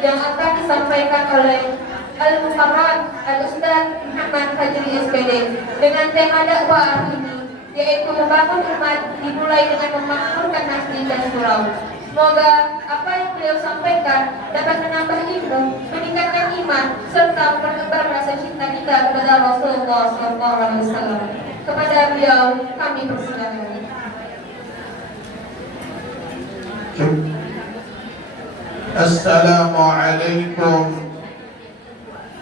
yang akan disampaikan oleh Al-Mukarram Al-Ustaz Muhammad Fajri SPD dengan tema dakwah hari ini, yaitu membangun umat dimulai dengan memakmurkan masjid dan surau. Semoga apa yang beliau sampaikan dapat menambah ilmu, meningkatkan iman, serta memperlebar rasa cinta kita kepada Rasulullah SAW. Kepada beliau kami persilakan. Assalamualaikum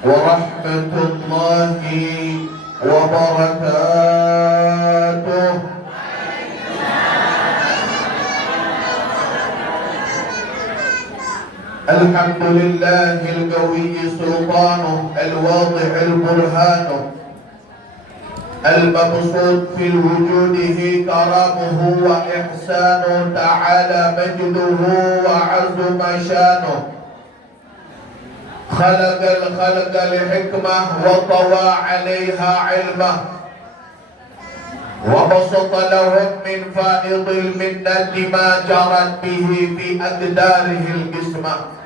warahmatullahi wabarakatuh. Alhamdulillahil qawiyyi sultanuh al-wadihil burhanuh المبسوط في وجوده كرمه وإحسانه تعالى مجده وعظم شانه خلق الخلق لحكمة وطوى عليها علمه وبسط لهم من فائض المنة ما جرت به في أقداره القسمة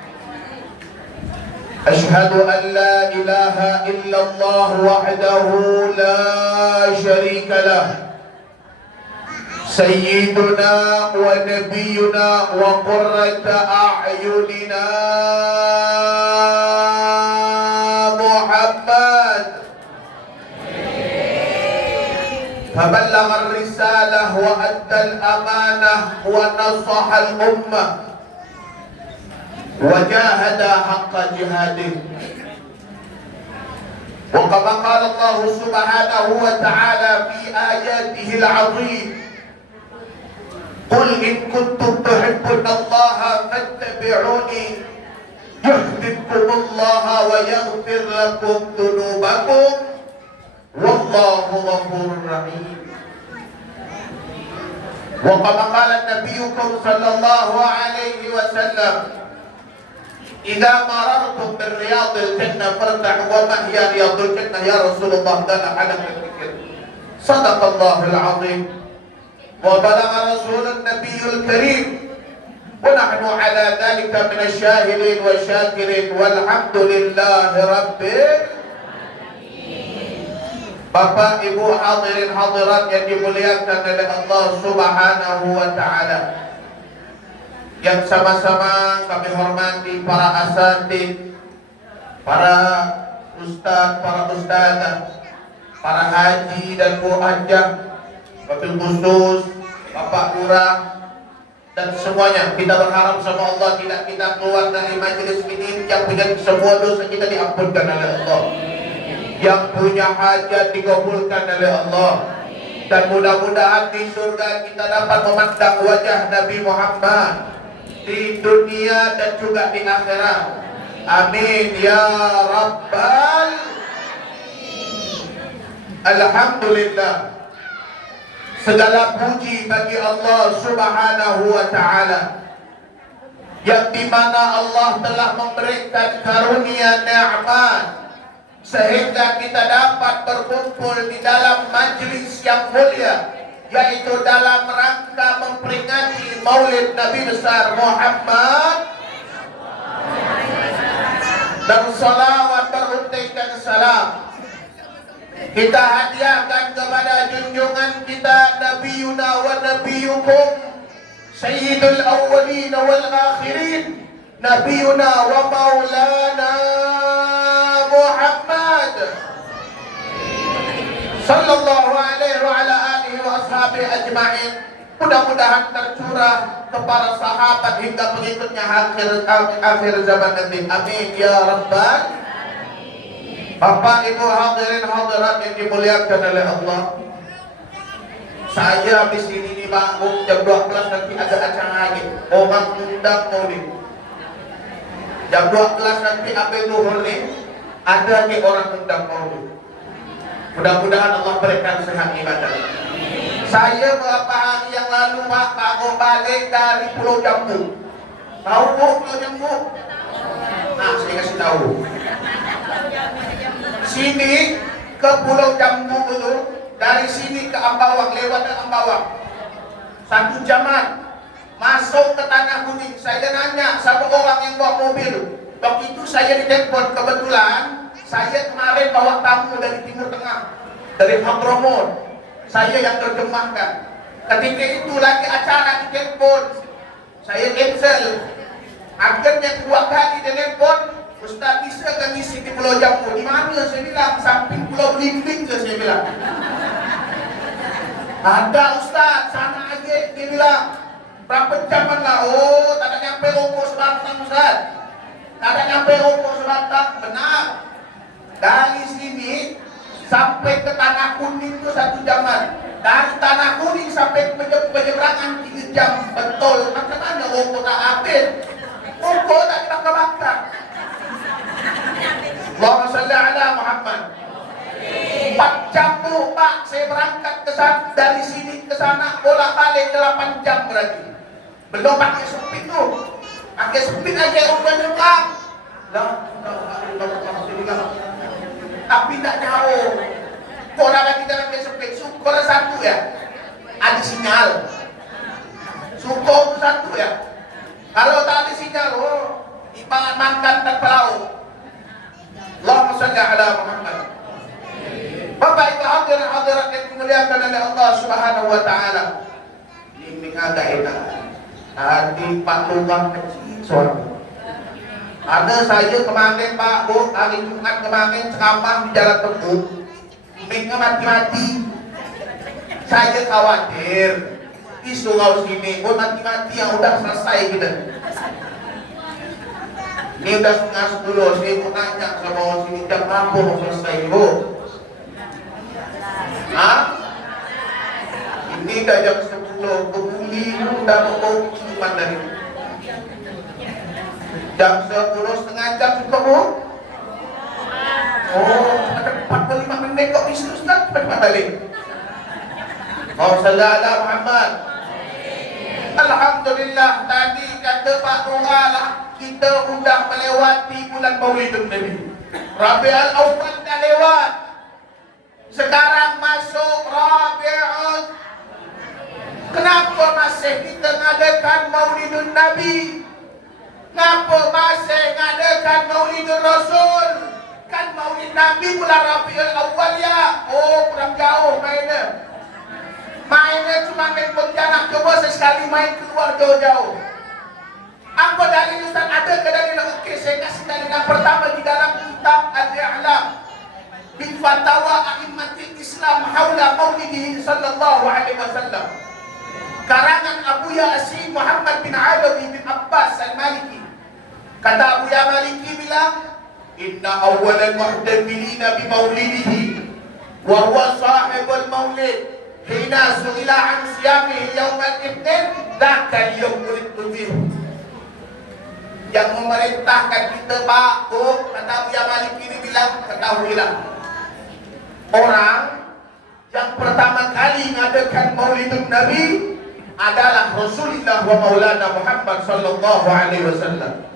أشهد أن لا إله إلا الله وحده لا شريك له سيدنا ونبينا وقرة أعيننا محمد فبلغ الرسالة وأدى الأمانة ونصح الأمة وجاهد حق جهاده وكما قال الله سبحانه وتعالى في آياته العظيم قل إن كنتم تحبون الله فاتبعوني يحببكم الله ويغفر لكم ذنوبكم والله غفور رحيم وكما قال نبيكم صلى الله عليه وسلم إذا مررتم بالرياض الجنة فارتعوا وما هي رياض الجنة يا رسول الله قال على الذكر صدق الله العظيم وبلغ رسول النبي الكريم ونحن على ذلك من الشاهدين والشاكرين والحمد لله رب Bapak, Ibu, hadirin hadirat yang dimuliakan oleh Allah Subhanahu wa Ta'ala, yang sama-sama kami hormati para asatidz, para ustaz, para ustazah, para haji dan muhajjah, wabil khusus Bapak Lurah dan semuanya. Kita berharap sama Allah tidak kita keluar dari majelis ini yang punya semua dosa kita diampunkan oleh Allah, yang punya hajat dikabulkan oleh Allah, dan mudah-mudahan di surga kita dapat memandang wajah Nabi Muhammad di dunia dan juga di akhirat. Amin ya rabbal. Alhamdulillah, segala puji bagi Allah Subhanahu wa Ta'ala, yang dimana Allah telah memberikan karunia nikmat sehingga kita dapat berkumpul di dalam majlis yang mulia, yaitu dalam rangka memperingati Maulid Nabi besar Muhammad, dan salawat beruntukkan salam kita hadiahkan kepada junjungan kita Nabiyuna wa Nabiyukum Sayyidul Awwalin wal Akhirin, Nabiyuna wa Maulana Muhammad sallallahu alaihi wa ala alihi wa ashabihi ajma'in. Mudah-mudahan tercurah kepada sahabat hingga pengikutnya akhir zaman nanti. Amin ya rabbal. Bapak, Ibu, hadirin hadirat yang dimuliakan oleh Allah, saya habis ini di Bangkok jam 12 nanti ada acara lagi, orang undang maulid. Jam 12 nanti abis zuhur nih ada nih orang undang maulid. Mudah-mudahan Allah berikan sehat ibadah. Saya beberapa hari yang lalu Pak baru balik dari Pulau Jambu. Tahu Pulau Jambu? Nah, saya kasih tahu. Sini ke Pulau Jambu dulu, dari sini ke Ambawang, lewat ke Ambawang 1 jaman, masuk ke Tanah Kuning. Saya nanya sama orang yang bawa mobil, Waktu itu saya ditelepon, kebetulan saya kemarin bawa tamu dari Timur Tengah, dari Hadramaut. Saya yang terjemahkan. Ketika itu lagi acara ditelepon, saya cancel. Akhirnya 2 kali ditelepon, Ustaz bisa kan ngisi di Pulau Jambu? Di mana? Saya bilang, samping Pulau Belimbing saya bilang. Ada Ustaz, sana aja. Dia bilang, berapa jam lah? Oh, tak ada nyampe rokok sebatang Ustaz. Tak ada nyampe rokok sebatang. Benar. Dari sini sampai ke Tanah Kuning itu 1 jaman. Dari Tanah Kuning sampai ke penyeberangan 3 jam. Betul. Macam mana rokok tak habis? Rokok tak dibakar-bakar. Allahumma salli ala Muhammad. 4 jam tuh Pak, saya berangkat ke sana, dari sini ke sana bolak-balik 8 jam berarti. Belum pakai supit tuh. Pakai supit aja rupanya Pak. Lah, tapi tak jauh. Kok ada kita pakai supit? Syukur 1 ya. Ada sinyal. Syukur 1 ya. Kalau tak ada sinyal, oh, ibarat makan tanpa lauk. Allahumma salli ala Muhammad. Bapak Ibu hadirin hadirat yang dimuliakan oleh Allah Subhanahu wa taala. Ini agak enak. Tadi Pak Lurah kecil suara. Ada saya kemarin Pak Bu, hari Jumat kemarin ceramah di Jalan Teguh. Mic-nya mati-mati. Saya khawatir di surau sini, oh mati-mati yang udah selesai gitu. Ini udah setengah 10, saya mau nanya sama orang sini jam berapa mau selesai Bu? Hah? Ini udah jam 10, kebuli udah mau ciuman dari jam 10, setengah jam suka Bu? Oh, ada 45 menit kok bisa Ustaz, cepat balik. Oh, sallallahu Muhammad. Alhamdulillah, tadi kata Pak Lurah lah, kita sudah melewati bulan Maulidun Nabi. Rabiul Awwal dah lewat. Sekarang masuk Rabiul. Kenapa masih kita ngadakan Maulidun Nabi? Kenapa masih ngadakan Maulidun Rasul? Kan Maulid Nabi bulan Rabiul Awwal ya. Oh, kurang jauh mainnya. Mainnya cuma main Pontianak, coba sekali main keluar jauh-jauh. Apa dalil Ustaz? Ada ke dalil? Oke, saya kasih dalil yang pertama di dalam kitab Al-I'lam bin Fatawa A'immatil Islam haula Maulidihi sallallahu alaihi wasallam. Karangan Abu Yasin Muhammad bin Alawi bin Abbas Al-Maliki. Kata Abu Ya Maliki bilang, inna awwalal muhtafilina bi maulidihi wa huwa sahibul maulid. Hina su'ila an siyamihi yawmal ibnin Daka yawmul ibnin. Yang memerintahkan kita Pak Bu, kata Abu Ya Malik ini bilang, ketahuilah, orang yang pertama kali mengadakan Maulidun Nabi adalah Rasulullah wa Maulana Muhammad sallallahu alaihi wasallam.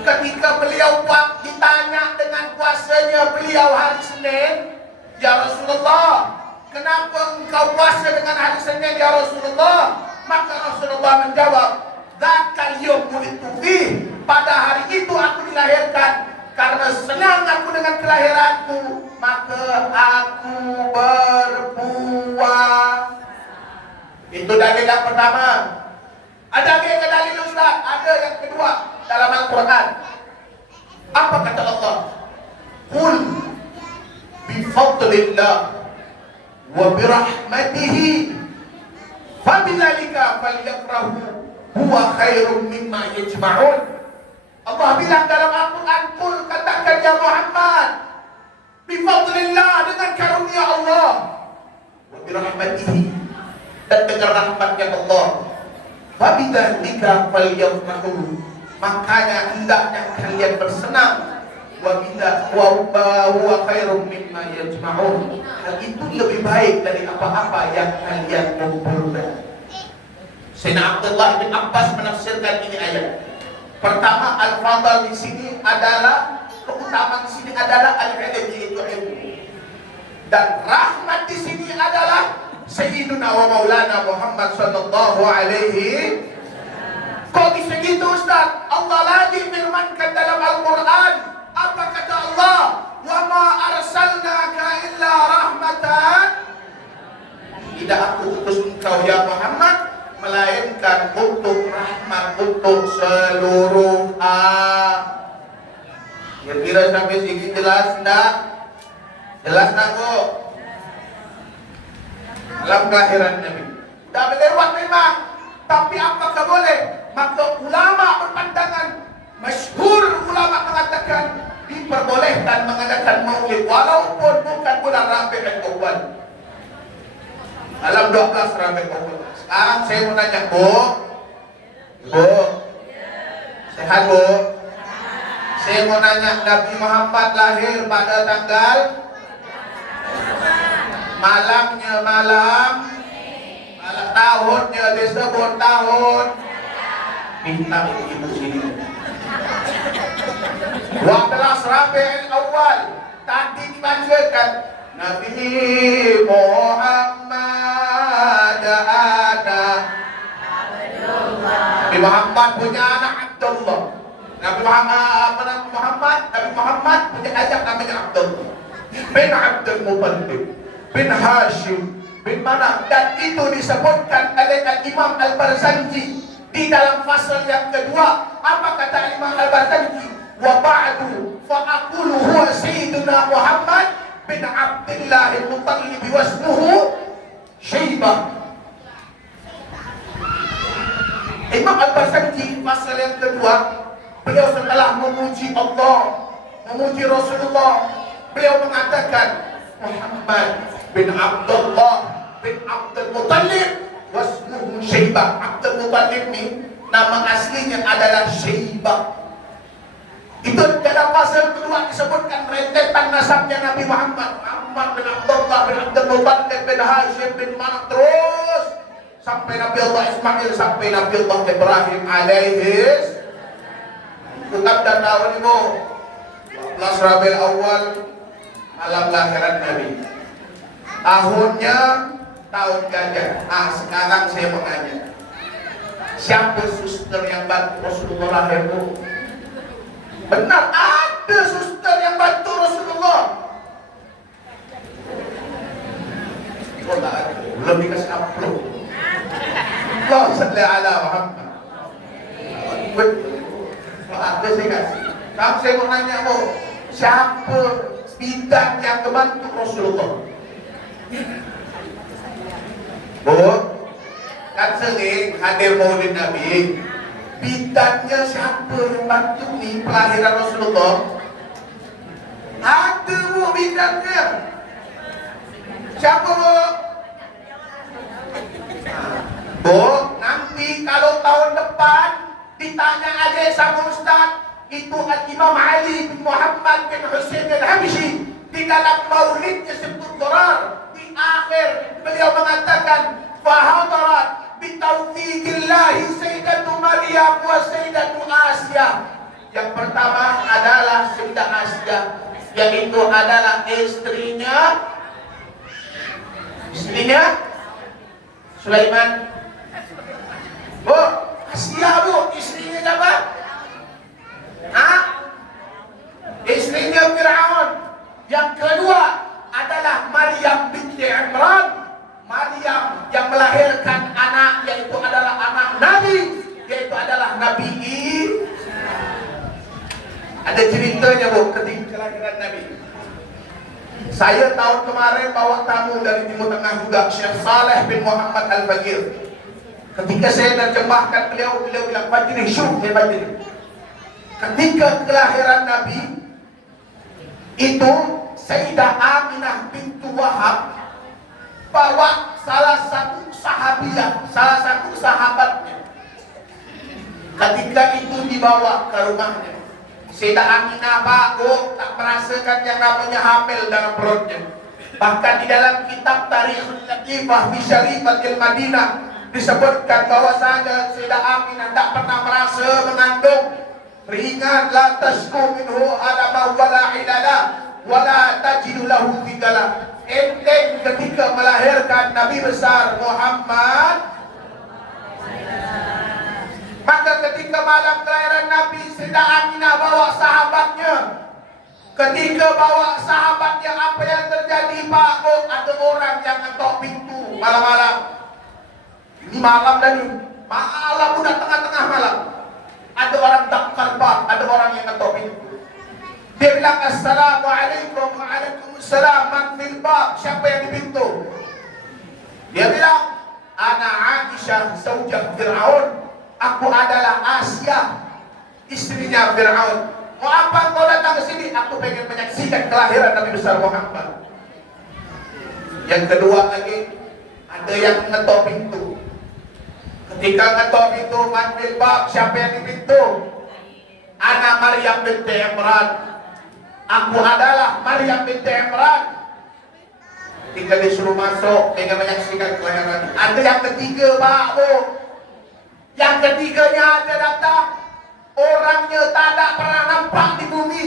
Ketika beliau ditanya dengan puasanya beliau hari Senin, ya Rasulullah, kenapa engkau puasa dengan hari Senin ya Rasulullah? Maka Rasulullah menjawab, dzakal yaumul tufi. Pada hari itu aku dilahirkan. Karena senang aku dengan kelahiranku, maka aku berpuasa. Itu dalil yang pertama. Ada lagi dalil Ustaz? Ada yang kedua dalam Al-Quran. Apa kata Allah? Qul bifadlillah wa birahmatihi fabidzalika falyafrahu huwa khairum mimma yajma'un. Allah bilang dalam Al-Quran, qul, katakan ya Muhammad, bifadlillah, dengan karunia Allah, wa birahmatihi, dan dengan rahmatnya Allah, fabidzalika falyafrahu, makanya hendaknya kalian bersenang, wa huwa khairum mimma yajma'un. Hal itu lebih baik dari apa-apa yang kalian kumpulkan. Sayyidina Abdullah bin Abbas menafsirkan ini ayat. Pertama, al-fadl di sini adalah, keutamaan di sini adalah al-ilm, yaitu ilmu. Dan rahmat di sini adalah Sayyiduna wa Maulana Muhammad sallallahu alaihi. Kok bisa gitu Ustaz? Allah lagi firmankan dalam Al-Quran. Apa kata Allah? Wa ma arsalnaka illa rahmatan. Tidak aku utus engkau ya Muhammad, melainkan untuk rahmat untuk seluruh Kira-kira sampai sini jelas enggak? Jelas enggak kok? Dalam kelahiran Nabi tak lewat memang, tapi apakah boleh? Maka ulama berpandangan, masyhur ulama mengatakan diperbolehkan mengadakan maulid walaupun bukan bulan Rabiul Awal, dalam 12 Rabiul Awal. Sekarang saya mau nanya Bu, sehat Bu? Saya mau nanya, Nabi Muhammad lahir pada tanggal malamnya tahunnya disebut tahun bintang ibu sini 12 Rabiul Awal. Tadi dibacakan Nabi Muhammad ada Nabi Muhammad punya anak Abdullah. Nabi Muhammad punya anak namanya Abdullah bin Abdul Muttalib bin Hashim bin Manaf, dan itu disebutkan oleh Imam Al-Barzanji di dalam fasal yang kedua. Apa kata Imam Al-Barzanji? Wa ba'du fa aqulu huwa sayyiduna Muhammad bin Abdullah Al-Muttalib wasmuhu Syaibah. Imam Al-Barzanji fasal yang kedua, beliau setelah memuji Allah, memuji Rasulullah, beliau mengatakan Muhammad bin Abdullah bin Abdul Muttalib wasmuhu Syaibah. Abdul Muttalib ini nama aslinya adalah Syaibah. Itu dalam pasal kedua disebutkan rentetan nasabnya Nabi Muhammad. Muhammad bin Abdullah bin Abdul Muttalib bin Hashim bin Manaf, terus sampai Nabi Allah Ismail, sampai Nabi Allah Ibrahim alaihis. Tetap dan tahun itu 12 Rabiul Awal, malam lahiran Nabi. Tahunnya tahun gajah. Sekarang saya mau nanya, siapa suster yang bantu Rasulullah lahir itu? Benar, ada suster yang bantu Rasulullah. Oh, tak ada. Belum dikasih upload. Allah salli ala Muhammad. Ada saya kasih. Tapi saya mau nanya siapa bidan yang membantu Rasulullah? Bu, kan sering hadir maulid Nabi. Bidannya siapa yang bantu nih pelahiran Rasulullah? Ada Bu bidannya. Siapa Bu? Bu, nanti kalau tahun depan ditanya aja sama Ustaz, itu Imam Ali bin Muhammad bin Husain al-Habsyi di dalam maulidnya sebut Durar, di akhir beliau mengatakan fahadarat bitaufiqillahi Sayyidatu Maryam wa Sayyidatu Asia. Yang pertama adalah Sayyidah Asia, yaitu adalah istrinya Sulaiman. Bu, Asia Bu, istrinya siapa? Istrinya Fir'aun. Yang kedua adalah Maryam binti Imran. Maryam yang melahirkan anak, yaitu adalah anak Nabi, yaitu adalah Nabi Isa. Ada ceritanya Bu, ketika kelahiran Nabi. Saya tahun kemarin bawa tamu dari Timur Tengah juga, Syekh Saleh bin Muhammad Al-Bagir. Ketika saya terjemahkan beliau bilang, Fajri, syuk, Fajri. Ketika kelahiran Nabi, itu Sayyidah Aminah bintu Wahab bawa salah satu sahabatnya. Ketika itu dibawa ke rumahnya, Sayyidah Aminah tak merasakan yang namanya hamil dalam perutnya. Bahkan di dalam kitab Tarikhul Latifah fi Syarifatil Madinah disebutkan bahwasanya Sayyidah Aminah tak pernah merasa mengandung. Ringan la tasku minhu alama wala ilala wala tajidu lahu tigala. Enteng ketika melahirkan Nabi besar Muhammad. Maka malam kelahiran Nabi, Sayyidah Aminah bawa sahabatnya. Ketika bawa sahabatnya, apa yang terjadi Pak? Oh, ada orang yang ngetok pintu malam-malam. Ini malam tadi, malam udah tengah-tengah malam. Ada orang dakar bab, ada orang yang ngetok pintu. Dia bilang, Assalamualaikum, waalaikumsalam, man fil bab, siapa yang di pintu? Dia bilang, Ana Aisyah, zaujah Fir'aun. Aku adalah Asia, istrinya Fir'aun. Mau apa kau datang ke sini? Aku pengen menyaksikan kelahiran Nabi besar Muhammad. Yang kedua lagi, ada yang ngetok pintu. Ketika ngetok pintu, man fil bab, siapa yang di pintu? Ana Maryam binti Imran. Aku adalah Maryam binti Imran. Ketika disuruh masuk, pengen menyaksikan kelahiran. Ada yang ketiga, Pak Bu. Yang ketiganya ada datang. Orangnya tak ada pernah nampak di bumi.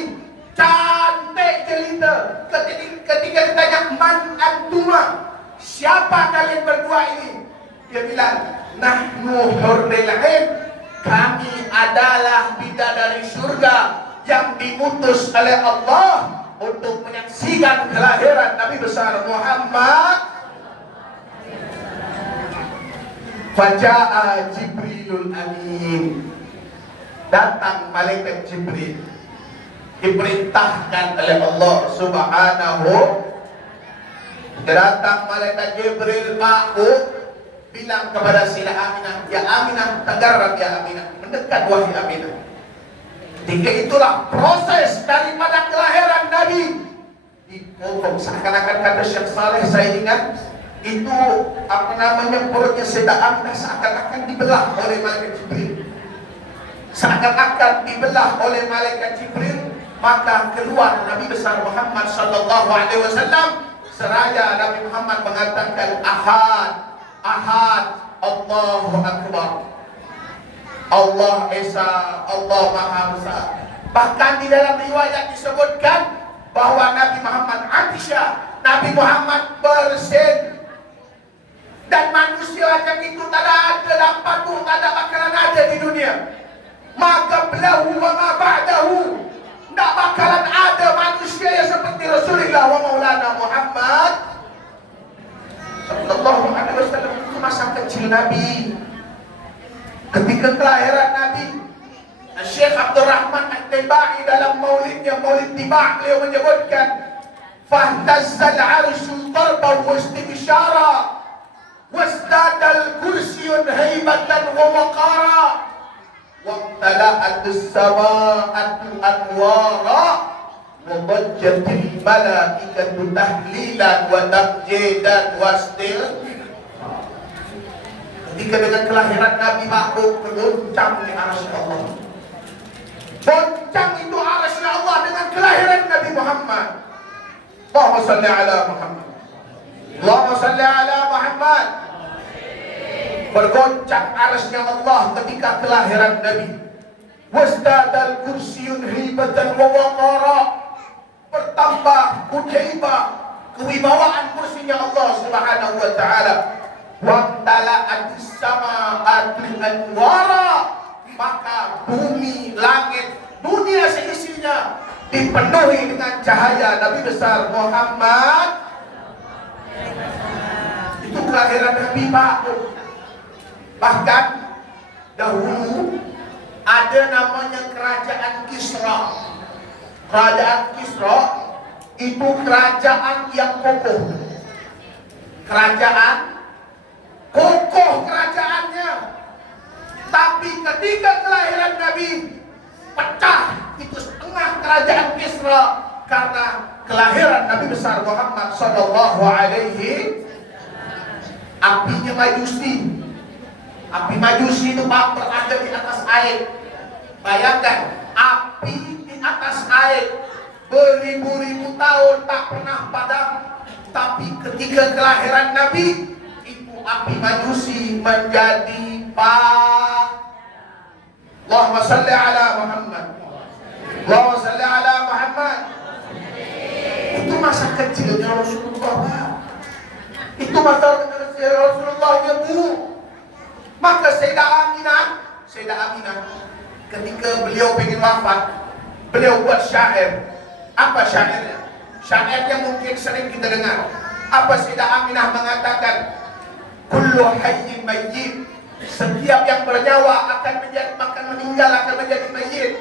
Cantik jelita. Ketika ditanya, Man antuma, siapa kalian berdua ini? Dia bilang, Nahnu hurril ain. Kami adalah bidadari surga yang diutus oleh Allah untuk menyaksikan kelahiran Nabi besar Muhammad. Faja'a Jibrilul Amin. Datang malaikat Jibril, diperintahkan oleh Allah Subhanahu. Datang malaikat Jibril, Pak, bilang kepada Sayyidah Aminah, ya Aminah, tagarrab ya Aminah, mendekat wahai Aminah. Ketika itulah proses daripada kelahiran Nabi dipotong. Seakan-akan kata Syekh Saleh, saya ingat itu perutnya Sayyidah Aminah seakan-akan dibelah oleh malaikat Jibril. Seakan-akan dibelah oleh malaikat Jibril, maka keluar Nabi besar Muhammad sallallahu alaihi wasallam. Seraya Nabi Muhammad mengatakan, Ahad, Ahad, Allahu Akbar. Allah Esa, Allah Maha Besar. Bahkan di dalam riwayat disebutkan bahwa Nabi Muhammad Aisyah, Nabi Muhammad bersin. Dan manusia macam itu tak ada dapat tu, tak ada bakalan ada di dunia. Maka belahu wa ma ba'dahu. Tak bakalan ada manusia yang seperti Rasulullah wa Maulana Muhammad sallallahu alaihi wasallam. Itu masa kecil Nabi. Ketika kelahiran Nabi, Syekh Abdul Rahman At-Tibai dalam maulidnya, Maulid Tiba', beliau menyebutkan, Fahtazzal arsyu darban wa istibsyara wasdadal kursiyun haibatan wa waqara wamtala'at as-sama'atu anwara mubajjatil malaikatu tahlilan wa tamjidan wastil. Ketika dengan kelahiran Nabi makhluk bergoncang di arasy Allah. Goncang itu arasy Allah dengan kelahiran Nabi Muhammad. Allahumma salli ala Muhammad. Allahumma salli ala Muhammad. Bergoncang arasy Allah ketika kelahiran Nabi. Wasdadal kursiyun hibatan wa waqara. Bertambah kudaibah, kewibawaan kursinya Allah Subhanahu wa taala. Wamtala'at as-sama'atu anwara, maka bumi, langit, dunia seisinya dipenuhi dengan cahaya Nabi besar Muhammad. Itu kelahiran Nabi Pak. Bahkan dahulu ada namanya kerajaan Kisra. Kerajaan Kisra itu kerajaan yang kokoh. Kerajaan kokoh kerajaannya. Tapi ketika kelahiran Nabi, pecah itu setengah kerajaan Kisra karena kelahiran Nabi besar Muhammad sallallahu alaihi. Apinya Majusi. Api Majusi itu Pak berada di atas air. Bayangkan, api di atas air beribu-ribu tahun tak pernah padam. Tapi ketika kelahiran Nabi, api Majusi menjadi Allahumma salli ala Muhammad. Allahumma salli ala Muhammad. Itu masa kecilnya Rasulullah. Itu masa kecilnya Rasulullah yang buruk. Maka Sayyidah Aminah ketika beliau ingin wafat, beliau buat syair. Apa syairnya? Syairnya mungkin sering kita dengar. Apa Sayyidah Aminah mengatakan, kullu hayyin mayyit, setiap yang bernyawa akan meninggal, akan menjadi mayyit.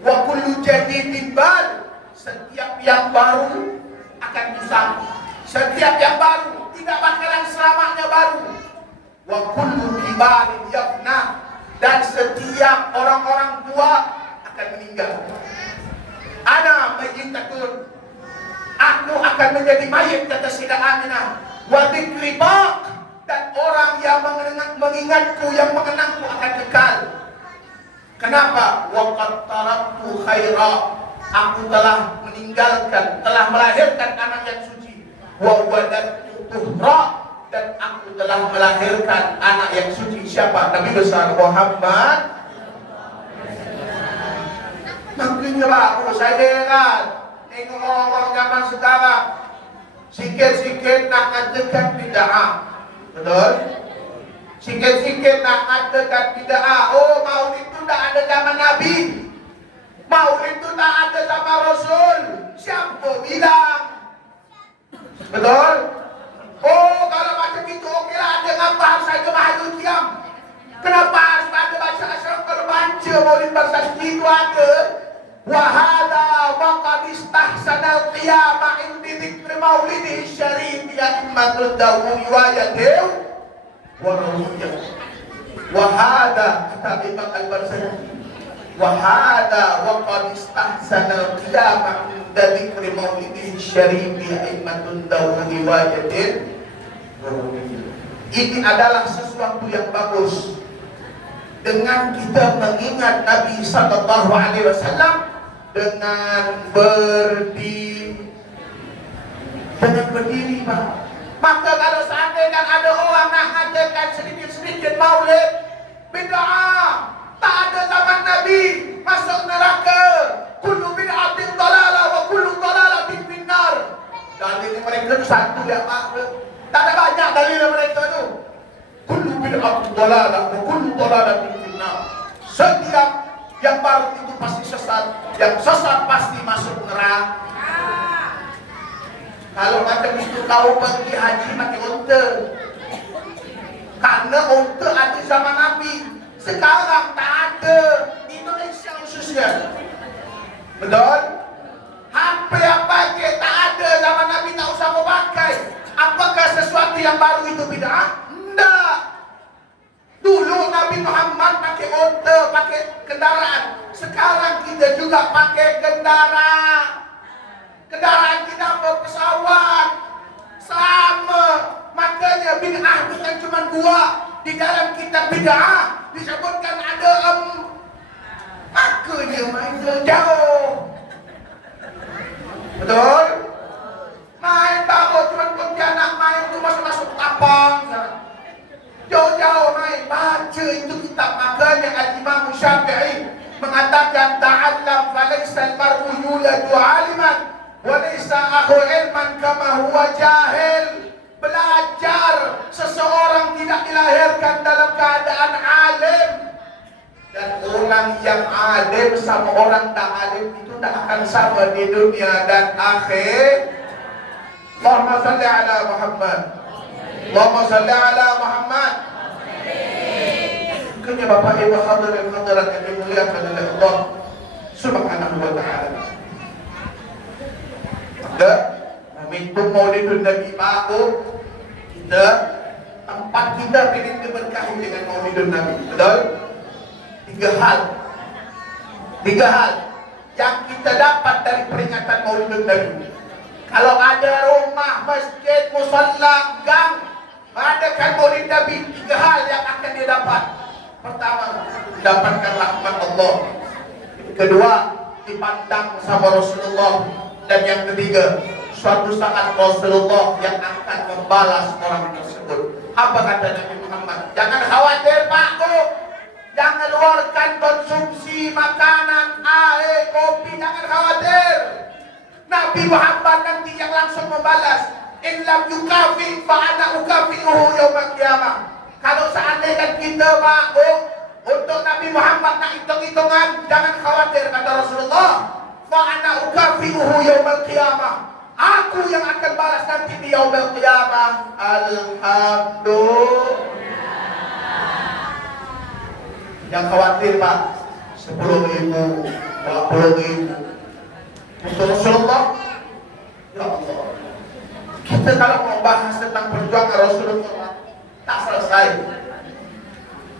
Wa kullu jadidin bal, setiap yang baru akan usang. Setiap yang baru tidak bakalan selamanya baru. Wa kullu kibarin yafna, dan setiap orang-orang tua akan meninggal. Ana mayyitatun, aku akan menjadi mayit, kata Sayyidah Aminah. Wa dzikri baq, dan orang yang mengingatku, yang mengenangku akan kekal. Kenapa? Wa qad taraktu khaira, aku telah meninggalkan, telah melahirkan anak yang suci. Wa wadattu tuhra, dan aku telah melahirkan anak yang suci. Siapa? Nabi besar Muhammad. Makanya Pak, saya heran tengok orang-orang zaman sekarang sikit-sikit nak adakan bid'ah. Betul? Sikit-sikit nak adakan bid'ah. Oh, maulid itu tak ada zaman Nabi, maulid itu tak ada zaman Rasul. Siapa bilang? Betul? Oh, kalau macam itu okeylah, ada ngapa harus ada mahal diam? Kenapa harus ada baca asyram? Kalau baca maulid bersasi itu ada. Wahada maqad istahsanal qiyamah indi dzikri maulidihi syarif yang matul dawu riwayatiu wa rawiyah. Wahada, kata Imam Al-Barzanji, wahada waqad istahsanal qiyamah inda dzikri maulidihi syarif yang matul dawu riwayatiu wa rawiyah. Ini adalah sesuatu yang bagus. Dengan kita mengingat Nabi sallallahu alaihi wasallam dengan berdiri, Pak. Maka kalau seandainya ada orang nak adakan sedikit-sedikit maulid, bid'ah, tak ada zaman Nabi, masuk neraka. Kullu bid'atin dalalah wa kullu dalalatin finnar. Dalil mereka satu ya Pak. Tak ada banyak dalil mereka tu. Kullu bid'atin dalalah wa kullu dalalatin finnar. Setiap yang baru itu pasti sesat, yang sesat pasti masuk neraka. Kalau macam itu kau pergi haji pakai unta, karena unta ada zaman Nabi. Sekarang tak ada, Indonesia khususnya. Betul? Apa yang pakai tak ada zaman Nabi, tak usah mau pakai. Apakah sesuatu yang baru itu bid'ah? Tidak. Dulu Nabi Muhammad pakai unta, pakai kendaraan. Sekarang kita juga pakai kendaraan. Kendaraan kita pesawat. Sama. Makanya bid'ah bukan cuma dua. Di dalam kitab bid'ah disebutkan ada makanya main jauh. Betul? Main baru cuma Pontianak, main tu masuk-masuk tapang sana. Jauh-jauh main, baca itu kitab. Makanya Imam Syafi'i mengatakan ta'allam falaysa al-mar'u yuladu 'aliman wa laysa akhu ilman kama huwa jahil. Belajar, seseorang tidak dilahirkan dalam keadaan alim. Dan orang yang alim sama orang tak alim itu tak akan sama di dunia dan akhir. Allahumma salli ala Muhammad. Allahumma salli ala Muhammad. Makanya Bapak Ibu hadirin hadirat yang dimuliakan oleh Allah Subhanahu wa taala. Maka momentum Maulidun Nabi baru kita, tempat kita ingin diberkahi dengan Maulidun Nabi. Betul? Tiga hal yang kita dapat dari peringatan Maulidun Nabi. Kalau ada rumah, masjid, musalla, gang mengadakan Maulid Nabi, tiga hal yang akan dia dapat. Pertama, dapatkan rahmat Allah. Kedua, dipandang sama Rasulullah. Dan yang ketiga, suatu saat Rasulullah yang akan membalas orang tersebut. Apa kata Nabi Muhammad? Jangan khawatir Pak Bu, jangan luarkan konsumsi makanan, air, kopi, jangan khawatir. Nabi Muhammad nanti yang langsung membalas. In lam yukafi fa'ana ukafi'uhu yawmal qiyamah. Kalau seandainya kita Pak Bu, untuk Nabi Nabi Muhammad nak hitung-hitungan, jangan khawatir kata Rasulullah. Fa ana ukafiuhu yaumal qiyamah. Aku yang akan balas nanti di yaumil qiyamah. Alhamdulillah. Yang khawatir Pak, 10.000, 20.000 untuk Rasulullah. Ya Allah, kita kalau mau bahas tentang perjuangan Rasulullah tak selesai.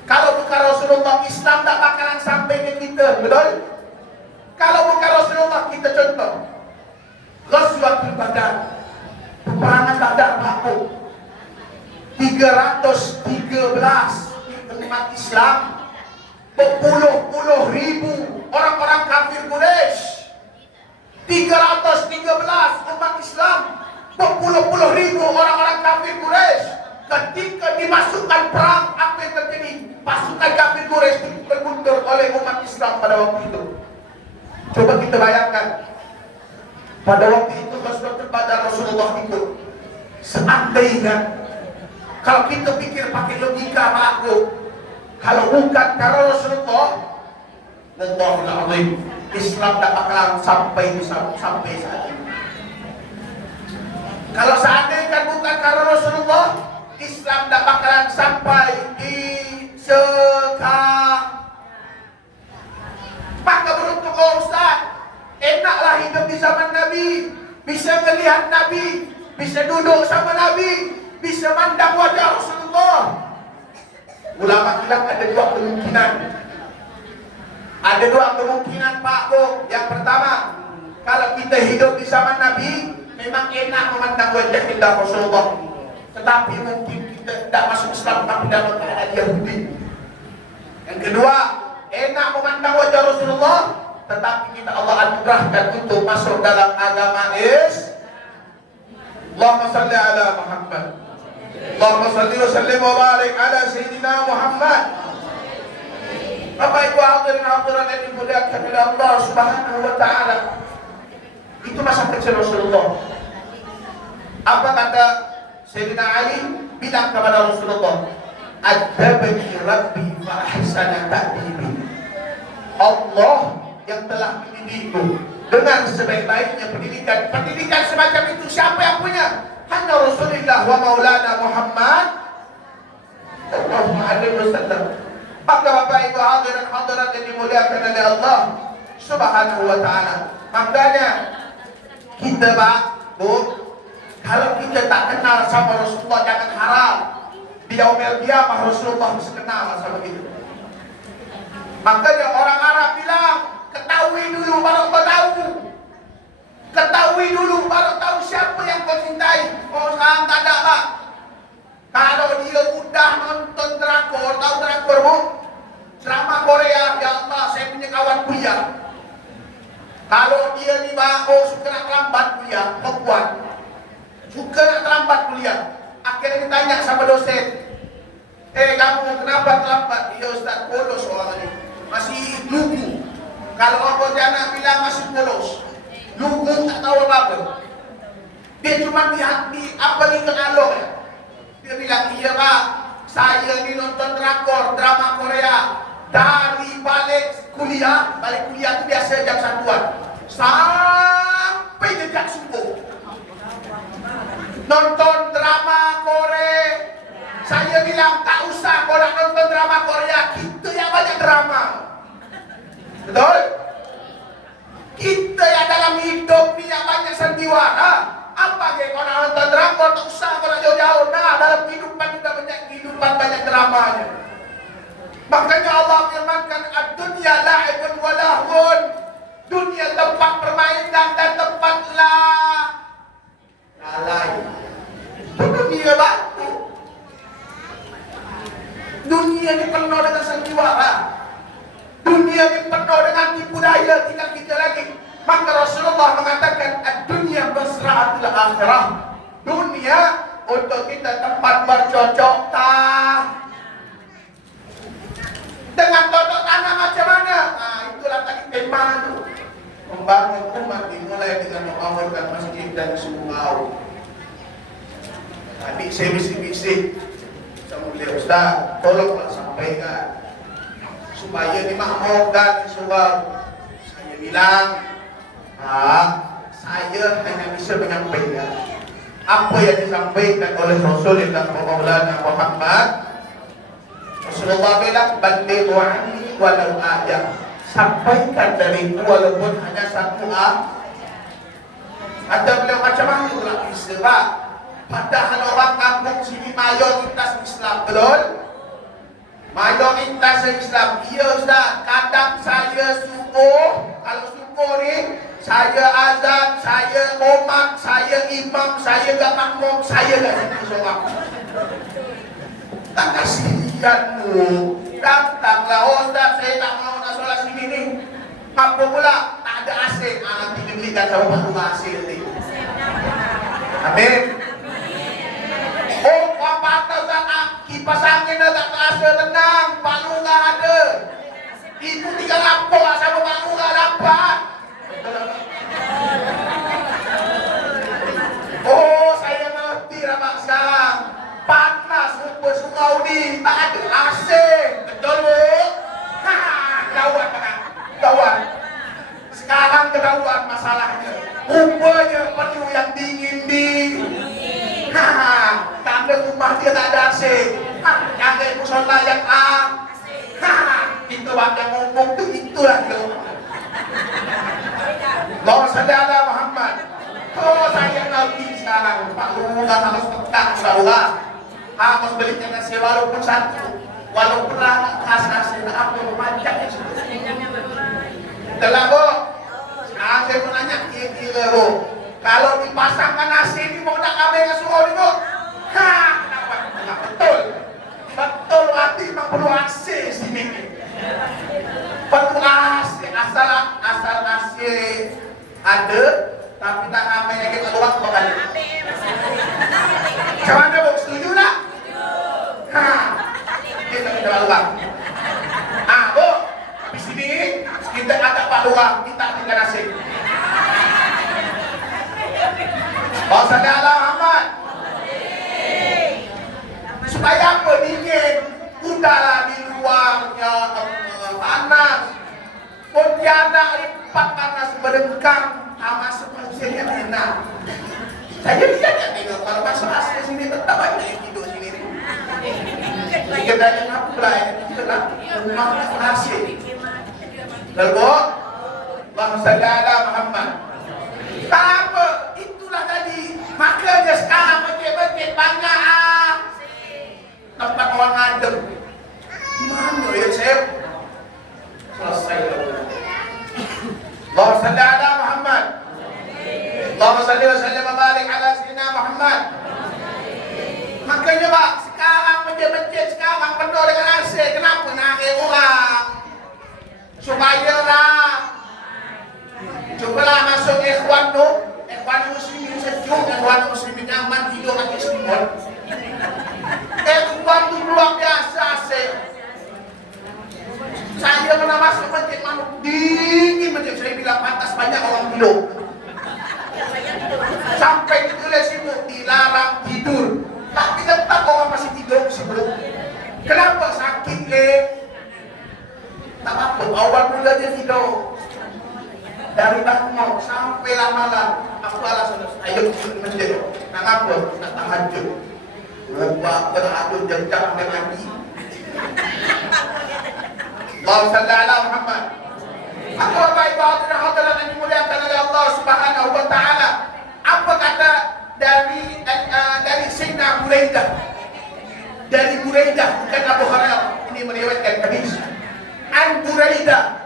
Kalau bukan Rasulullah, Islam tak bakalan sampai ke kita, betul? Kalau bukan Rasulullah, kita contoh Ghazwatul Badar, peperangan Badar Pak, 313 umat Islam, berpuluh-puluh ribu orang-orang kafir Quraisy. 313 umat Islam, berpuluh-puluh ribu orang-orang kafir Quraisy. Ketika dimasukkan perang, apa yang terjadi? Pasukan kafir Quraisy dipukul mundur oleh umat Islam pada waktu itu. Coba kita bayangkan, pada waktu itu Ghazwatul Badar Rasulullah ikut. Seandainya, kalau kita pikir pakai logika Pak, kalau bukan karena Rasulullah, Wallahul Azim, Islam tak bakalan sampai saat ini. Kalau seandainya bukan karena Rasulullah, Islam tak bakalan sampai di sekarang. Maka beruntung Ustaz, enaklah hidup di zaman Nabi, bisa melihat Nabi, bisa duduk sama Nabi, bisa mandang wajah Rasulullah. Ulama bilang ada dua kemungkinan. Ada dua kemungkinan Pak Bu. Yang pertama, kalau kita hidup di zaman Nabi, memang enak memandang wajah indah Rasulullah. Tetapi mungkin kita tidak masuk Islam tapi dalam keadaan Yahudi. Yang kedua, enak memandang wajah Rasulullah, tetapi kita Allah anugerahkan untuk masuk dalam agama Islam. Allahumma salli ala Muhammad. Allahumma salli wa sallim wa barik ala Sayyidina Muhammad. Bapak Ibu hadirin hadirat yang dimuliakan oleh Allah Subhanahu wa taala. Itu masa kecil Rasulullah. Apa kata Sayyidina Ali bilang kepada Rasulullah? Adabani Rabbi fa ahsana ta'dibi. Allah yang telah mendidikku dengan sebaik-baiknya pendidikan. Pendidikan semacam itu siapa yang punya? Hanya Rasulullah wa Maulana Muhammad sallallahu alaihi wasallam. Maka Bapak Ibu hadirin hadirat yang dimuliakan oleh Allah Subhanahu wa taala. Makanya kita Pak, Bu, kalau kita tak kenal sama Rasulullah, jangan harap di yaumil qiyamah Rasulullah bisa kenal sama kita. Makanya orang Arab bilang, ketahui dulu baru kau tahu. Ketahui dulu baru tahu siapa yang kau cintai. Oh sekarang tak ada Pak. Kalau dia udah nonton drakor, tahu drakor Bu? Drama Korea, ya Allah, saya punya kawan kuliah. Kalau dia nih Pak, oh suka nak terlambat kuliah, perempuan suka nak terlambat kuliah. Akhirnya ditanya sama dosen, kamu kenapa terlambat? Iya Ustaz, polos soalnya, masih lugu. Kalau apa anak bilang masih polos, lugu tak tahu apa-apa. Dia cuma di apa nih kenalo ya. Dia bilang, iya Pak, saya ini nonton drakor, drama Korea dari balik kuliah itu biasa jam 1-an sampai jejak subuh. Nonton drama Korea. Saya bilang, tak usah kau nak nonton drama Korea, kita yang banyak drama. Betul? Kita yang dalam hidup ni yang banyak sandiwara. Apa ke kau nak nonton drama? Tak usah kau nak jauh-jauh. Nah, dalam kehidupan kita banyak dramanya. Makanya Allah firmankan, ad-dunya la'ibun wa lahwun. Dunia tempat permainan dan tempat lalai. Dunia batu. Dunia ini penuh dengan sandiwara. Dunia ini penuh dengan tipu daya. Tinggal kita lagi. Maka Rasulullah mengatakan, ad-dunya masra'atul akhirah. Dunia untuk kita tempat bercocok dengan totok tanah macam mana? Nah, itulah tadi tema itu. Membangun umat dimulai dengan membangunkan masjid dan surau. Tadi saya bisik-bisik sama beliau, Ustaz, tolonglah sampaikan supaya dimakmurkan disuruh. Saya bilang, Pak, saya hanya bisa menyampaikan apa yang disampaikan oleh Rasulullah Maulana Muhammad. Rasulullah bilang, "Ballighu anni walau ayat." Sampaikan dariku walaupun hanya satu ayat. Kata beliau, macam mana pula bisa, Pak? Padahal orang kampung sini mayoritas Islam, betul? Mayoritas Islam. Iya Ustaz, kadang saya subuh, kalau subuh ni saya azan, saya qomat, saya imam, saya gak makmum, saya gak situ seorang. Tak kasihanmu. Datanglah, oh Ustaz, saya tak mau nak solat sini ni. Apa pula? Tak ada AC. Nanti dibelikan sama Pak Lurah AC nanti. Amin. Oh, apa tahu Ustaz, kipas angin dah tak terasa tenang. Pak Lurah ada. Itu tinggal lapor sama Pak Lurah dapat. Oh, saya ngerti dah Pak sekarang. Panas rupa surau ni, tak ada AC. Betul Bu? Ha, gawat Pak. Gawat. Sekarang ketahuan masalahnya. Rupanya perlu yang dingin. Ha, tanda rumah dia tak ada AC. Ha, jaga musola yang A. Ha, itu bang ngomong tu itulah dia. Allahumma salli ala Muhammad. Oh, saya ngerti sekarang. Pak Lurah harus tekan Lurah. Harus belikan nasi walaupun satu. Walaupun agak khas-khas, tak apa memanjang. Itulah Bu. Sekarang saya mau nanya kira-kira Bu, kalau dipasangkan nasi ini mau nak ambil ke suruh ni Bu? Ha, kenapa? Betul. Betul berarti memang perlu AC sini. Perlu AC. Asal AC ada, tapi tak ambil yang kita luar bukan. Macam mana Bu? Setuju tak? Ha, kita luar. Ah Bu, di sini kita ada Pak Lurah, kita tinggal nasi. Oh, sallallahu alaihi Muhammad. Supaya apa dingin? Udara di luarnya panas. Pontianak lipat panas berdengkang sama seperti yang enak. Saya lihat ya tengok kalau masuk asli sini tetap ada yang hidup sini. Jika dari apa yang kita nak rumah nasi. Lalu, Allahumma salli ala Muhammad. Tak apa, itulah tadi. Makanya sekarang masjid-masjid banyak tempat orang adem. Di mana ya saya? Selesai. Allahumma salli ala Muhammad. Allahumma salli wa sallim wa barik ala sayyidina Muhammad. Makanya Pak, sekarang masjid-masjid sekarang penuh dengan AC. Kenapa narik orang? Supaya lah, cobalah masuk ikhwan tu, ikhwan muslimin sejuk, ikhwan muslimin nyaman tidur lagi semua. Ikhwan tu luar biasa AC. Saya pernah masuk masjid mana dingin masjid, saya bilang pantas banyak orang tidur. Sampai ditulis itu dilarang tidur, tapi tetap orang masih tidur sebelum. Kenapa? Sakit tak apa, awal mula dia tidur dari bangun sampai malam. Apa alasan? Ayo tidur di masjid. Nak apa? Nak tahajud. Lupa beradu jejak dengan Nabi. Allahumma salli ala Muhammad. Aku baik bahagia hadirin yang dimuliakan oleh Allah Subhanahu wa taala. Apa kata dari Sayyidina Buraidah? Dari Buraidah, bukan Abu Hurairah. Ini meriwayatkan hadis. An Buraidah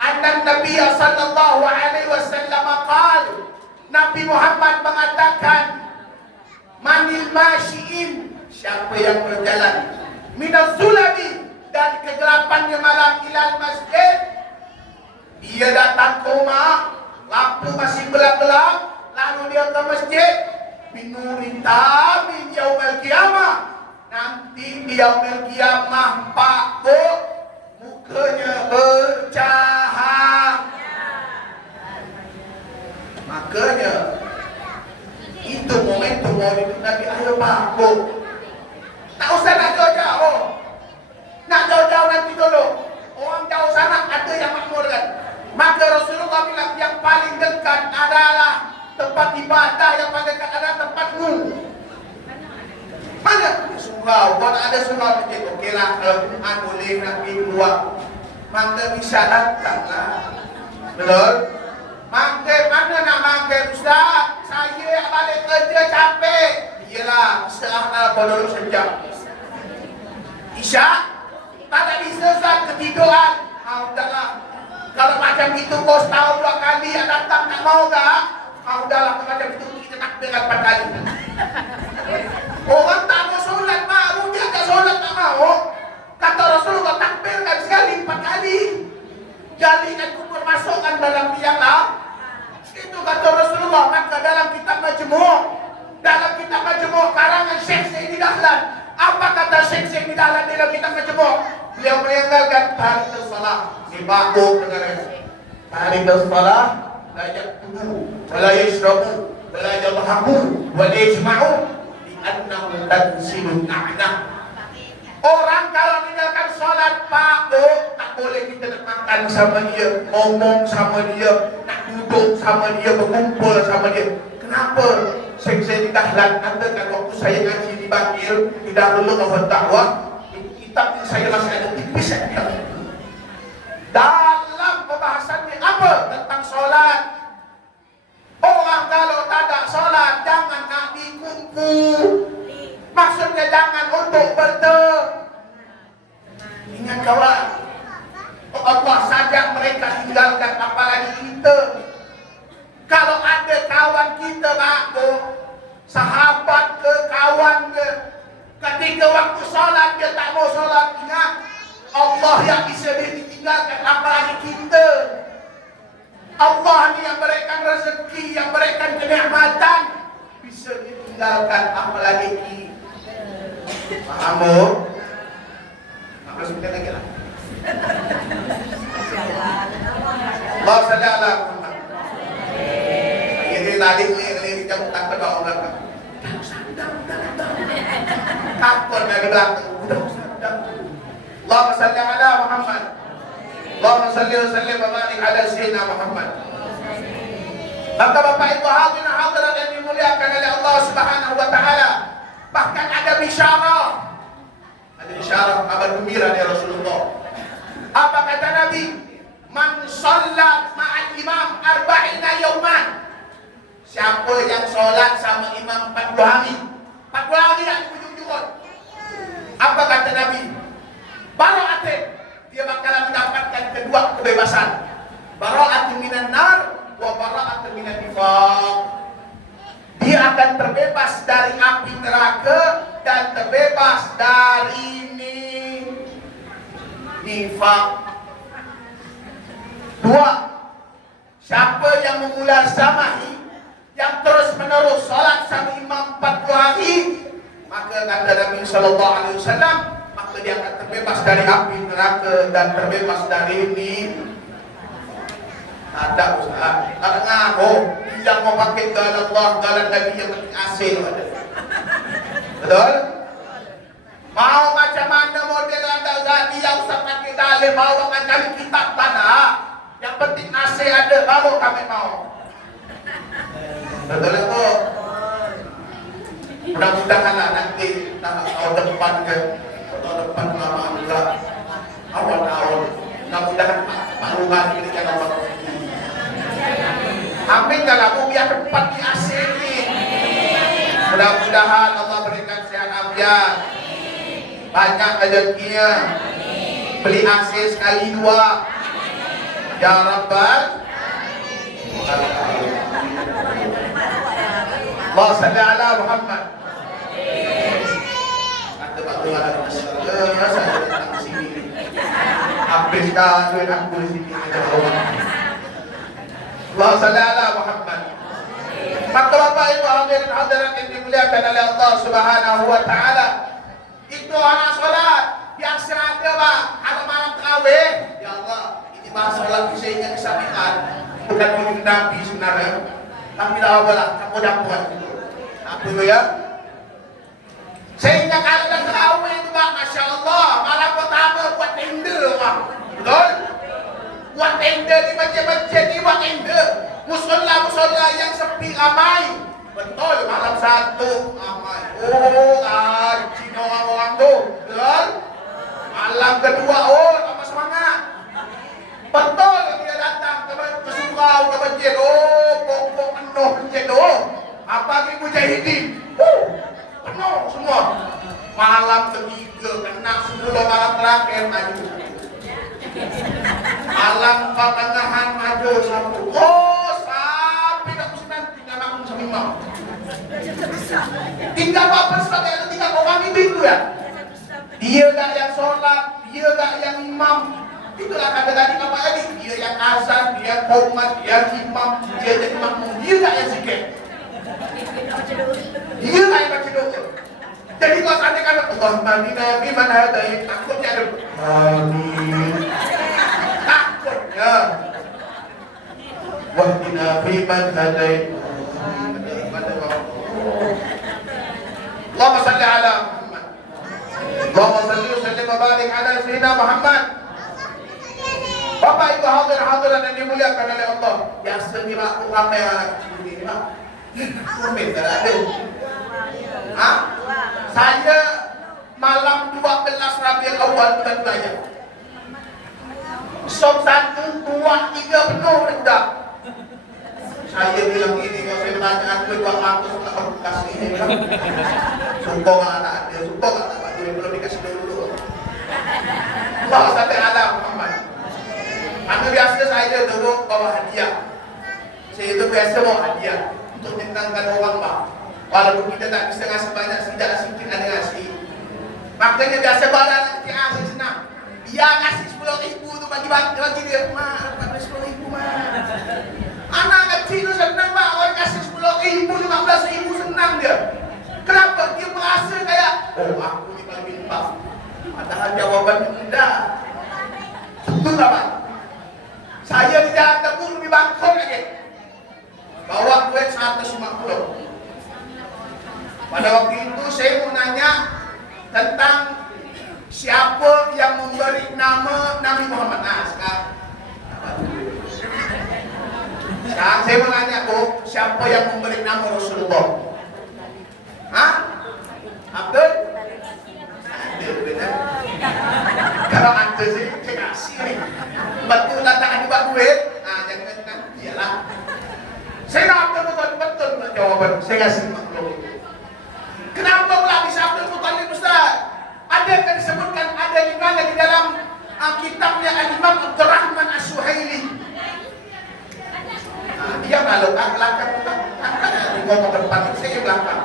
anna Nabi sallallahu alaihi wasallam qala, Nabi Muhammad mengatakan, manil masyiin, siapa yang berjalan, minaz zulami, dari kegelapannya malam ilal masjid, dia datang ke rumah, lampu masih gelap-gelap, lalu dia ke masjid, binurin tamin yaumil qiyamah, nanti di yaumil qiyamah Pak Bu, mukanya bercahaya. Makanya itu momentum Maulid Nabi. Ayo Pak Bu, tak usah nak jauh-jauh, nak jauh-jauh nanti dulu. Wow, kalau ada sholat masjid, okey lah, kalau Jumat boleh nak pergi keluar, maka bisa datang lah. Betul? Mangkir, mana nak mangkir Ustaz? Saya balik kerja capek. Iyalah, istirahatlah dulu sejam. Isyak? Tak ada bisa Ustaz, ketiduran. Udahlah. Kalau macam itu kau setahun 2 kali yang datang tak mau tak? Udahlah, kalau macam itu kita takbirkan 4 kali. Orang tak mau solat, mak. Rugi agak solat tak mau. Kata Rasulullah, takbirkan sekali 4 kali. Jadikan kubur masukkan dalam tiang lah. Itu kata Rasulullah. Maka dalam kitab Majmu', dalam kitab Majmu' karangan Syekh Zaini Dahlan, apa kata Syekh Zaini Dahlan dalam kitab Majmu'? Beliau meninggalkan tarik salah. Ni bakuk dengar. Tarik salah la yaktubu wa la yashrabu wa la yadhaku wa la yajma'u li'annahu tansilun na'nah. Orang kalau meninggalkan sholat Pak, tak boleh kita nak makan sama dia, ngomong sama dia, nak duduk sama dia, berkumpul sama dia. Kenapa? Saya Dahlan katakan waktu saya ngaji di Bakir, di Darul Ulum Dakwah, kitab saya masih ada tipis saja. Dalam pembahasannya apa? Tentang sholat. Orang kalau tak ada sholat, jangan nak dikumpul. Maksudnya jangan untuk ingat kawan, Allah saja mereka tinggalkan, apalagi kita. Kalau ada kawan kita aku, sahabat ke kawan ke, ketika waktu sholat dia tak mau sholat, ingat Allah yang bisa ditinggalkan, apalagi kita. Allah ni yang berikan rezeki, yang berikan kenikmatan, bisa ditinggalkan, apalagi kita. Paham? Terus kita lagi lah. Allah salli ala Muhammad. Ini tadi ni jam tak berdoa belakang. Takut dari belakang. Allah salli ala Muhammad. Allah salli wa sallim wa barik ala sayyidina Muhammad. Maka Bapak Ibu hadirin hadirat yang dimuliakan oleh Allah Subhanahu wa taala, bahkan ada bisyarah. Ada bisyarah kabar gembira dari Rasulullah. Apa kata Nabi? Man sallat ma'al imam arba'ina yawman. Siapa yang solat sama imam 40 hari? 40 hari yang ujung-ujung. Apa kata Nabi? Bara'atin. Dia bakalan mendapatkan kedua kebebasan. Bara'atin minan nar wa bara'atin minan nifaq. Dia akan terbebas dari api neraka dan terbebas dari nifaq. 2. Siapa yang memulazamahi, yang terus menerus salat sama imam 40 hari, maka kata Nabi sallallahu alaihi wasallam, maka dia akan terbebas dari api neraka dan terbebas dari ada Ustaz. Tak dengar yang mau pakai jalan Allah, jalan Nabi yang penting asil ada. Betul? Mau macam mana model anda Ustaz, yang Ustaz pakai dalil, mau macam kitab tanah. Yang penting asil ada, baru kami mau. Betul itu? Mudah-mudahanlah nanti tahun depan ke tahun depan lama juga awal-awal. Mudah-mudahan Pak Ruhan diberikan Allah. Amin kalau aku biar cepat di asil ini. Mudah-mudahan Allah berikan sehat afiat, banyak rezekinya, beli asil sekali 2. Ya Rabbal Allah salli ala Muhammad. Kata Pak Tuhan ada masalah, saya datang ke sini. Habiskan duit aku di sini. Allah salli ala Muhammad. Maka Bapak Ibu hadirin hadirat yang dimuliakan oleh Allah Subhanahu wa taala, itu anak salat yang sengaja Pak, kalau malam tarawih, ya Allah, ini mah salat saya ingat kesamian, bukan milik Nabi sebenarnya. Tapi dah apalah, campur-campur gitu. Apa itu ya? Sehingga kalau dah tarawih itu Pak, Masya Allah, malam pertama buat tenda Pak. Betul? Buat tenda di masjid-masjid ni buat tenda. Musola-musola yang sepi ramai. Betul, malam 1 ramai. Oh, Cina orang kedua, oh tambah semangat. Betul dia datang ke surau, ke masjid. Oh, pokok penuh masjid. Oh, apalagi mujahidin. Penuh semua. Malam ketiga, kena 10 malam terakhir maju. Malam pertengahan maju satu. Oh, sampai tak mesti nanti nak makmum sama imam. Tinggal apa sampai ada 3 orang itu ya. Dia tak yang sholat, dia tak yang imam. Itulah kata tadi apa tadi? Dia yang azan, dia qomat, dia imam, dia jadi makmum. Dia tak yang zikir. Dia tak yang baca doa. Jadi kalau sampai kan Allahumma hadina fi man hadait, takutnya ada amin. Takutnya. Wahdina fi man hadait. Allahumma salli ala Muhammad. Allahumma salli wa sallim wa barik ala sayyidina Muhammad. Bapak Ibu hadirin yang dimuliakan oleh Allah. Biasa ni mak ramai orang ni mak. Ramai tak ada. Ha? Saya malam 12 Rabiul Awal bulan belajar. Som 1, 2, 3 penuh rendah. Saya bilang ini kalau saya bertanya aku buat aku tak kasih ini kan. Sungkong anak dia, sungkong anak dia belum dikasih dulu. Allah sampai ala Muhammad. Anu biasa saya dulu bawa hadiah. Saya itu biasa bawa hadiah untuk menyenangkan orang bang. Walaupun kita tak bisa ngasih banyak, tidak sedikit ada ngasih. Makanya biasa barang nanti saya senang. Dia ngasih 10.000 tu bagi dia. Mak, dapat 10.000 mak. Anak kecil tu senang mak, orang kasih 10.000, 15.000 senang dia. Kenapa? Dia merasa kayak, oh aku ni paling pintar. Padahal jawabannya tidak. Betul tak mak? Saya di jalan Tepur lebih bangkok lagi. Bawa duit 150. Pada waktu itu saya mau nanya tentang siapa yang memberi nama Nabi Muhammad. Sekarang saya mau nanya, siapa yang memberi nama Rasulullah? Hah? Abdul? Kalau ada saya kasih nih. Betul datang ada buat duit. Jangan iyalah. Saya nak betul jawaban. Saya kasih makhluk. Kenapa pula bisa Abdul Muttalib Ustaz? Ada disebutkan ada di mana di dalam kitabnya Al-Imam Abdurrahman As-Suhaili. Dia malu belakang di ngomong ke depan saya belakang.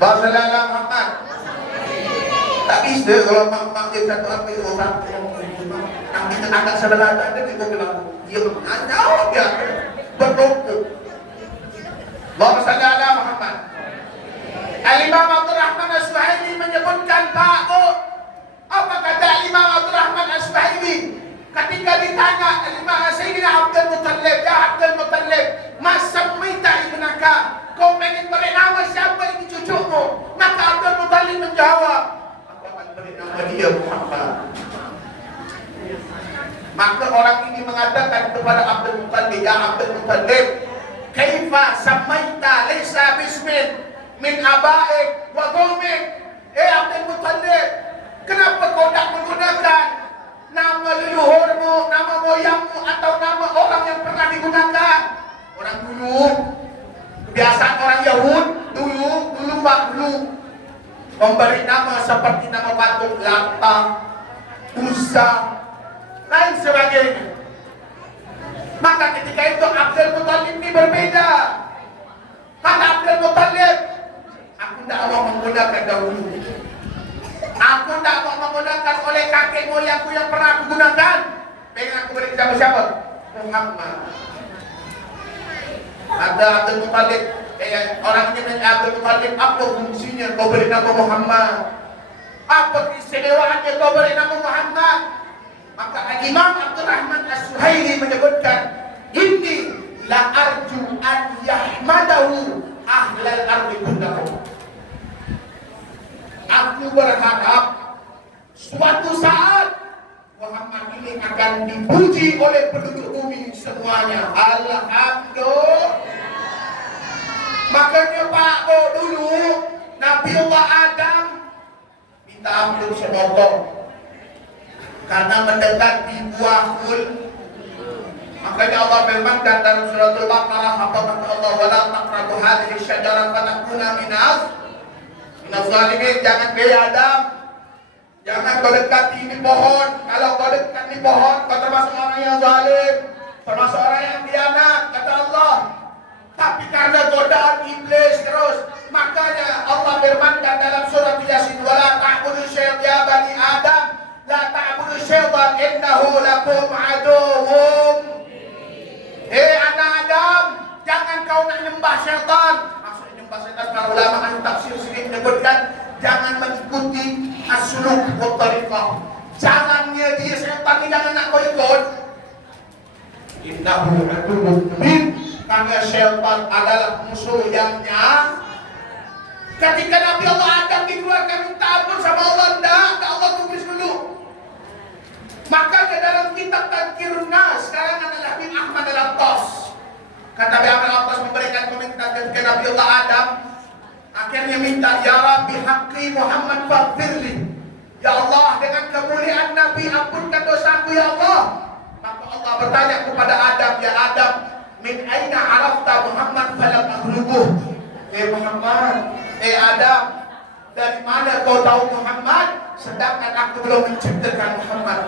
Basalala Muhammad. Tak bisa kalau mak dia satu apa itu orang kita agak sebelah ada kita bilang dia jawab dia bertumpuk. Basalala Muhammad. Al-Imam Abdurrahman As-Suhaili menyebutkan apa kata Al-Imam Abdurrahman As-Suhaili ketika ditanya Al-Imam Sayyidina Abdul Muttalib, ya Abdul Muttalib, masa minta ibnaka, kau pengen beri nama siapa ini cucumu? Maka Abdul Muttalib menjawab, aku akan beri nama dia Muhammad. Maka orang ini mengatakan kepada Abdul Muttalib, ya Abdul Muttalib, kaifa samaita laysa bismin min abaik wa qawmik. Abdul Muttalib, kenapa kau tak menggunakan nama leluhurmu, nama moyangmu atau nama orang yang pernah digunakan? Orang dulu, kebiasaan orang Yahud dulu memberi nama seperti nama patung Lata, Uzza, lain sebagainya. Maka ketika itu Abdul Muttalib ini berbeda. Kata Abdul Muttalib, aku tidak mau menggunakan dahulu. Aku tidak mau menggunakan oleh kakek moyangku yang pernah aku gunakan. Pengen aku beri siapa? Muhammad. Ada Abdul Muttalib, orang ini nanya Abdul Muttalib, apa fungsinya kau beri nama Muhammad? Apa keistimewaannya kau beri nama Muhammad? Maka Imam Abdurrahman As-Suhaili menyebutkan, inni la arju an yahmadahu ahlal ardi kullahum. Aku berharap suatu saat Muhammad ini akan dipuji oleh penduduk bumi semuanya. Alhamdulillah. Makanya Pak dulu Nabiullah Adam minta ampun semotong. karena mendekati buahul. Makanya Allah firmankan dalam surat Al-Baqarah, apa kata Allah, wala taqrabu hadhihi syajarah fatakuna minaz zalimin. Jangan Adam, jangan kau dekati ini pohon. Kalau kau dekat ini pohon, kau termasuk orang yang zalim, termasuk orang yang khianat, kata Allah. Tapi karena godaan iblis terus, makanya Allah firmankan dalam surat Yasin, wala ta'budu syaitan ya bani Adam, la ta'budu syaitan innahu lakum aduwwum. Anak Adam, jangan kau nak nyembah syaitan. Maksudnya nyembah syaitan, para ulama ahli tafsir sini menyebutkan jangan mengikuti as-suluk wa tariqah. Jalannya dia syaitan ini jangan nak kau ikut. Innahu aduwwum mubin. Karena syaitan adalah musuh yang nyata. Ketika Nabi Allah Adam dikeluarkan minta ampun sama Allah, enggak Allah tulis dulu. Makanya dalam kitab Tadhkirun Nas sekarang adalah bin Ahmad Al-Attas. Kata Nabi Ahmad Al-Attas memberikan komentar ketika Nabi Allah Adam akhirnya minta, ya Rabbi haqqi Muhammad faghfirli. Ya Allah, dengan kemuliaan Nabi ampunkan dosaku ya Allah. Maka Allah bertanya kepada Adam, ya Adam, min aina arafta Muhammad falam akhluquh. Muhammad, Adam, dari mana kau tahu Muhammad sedangkan aku belum menciptakan Muhammad?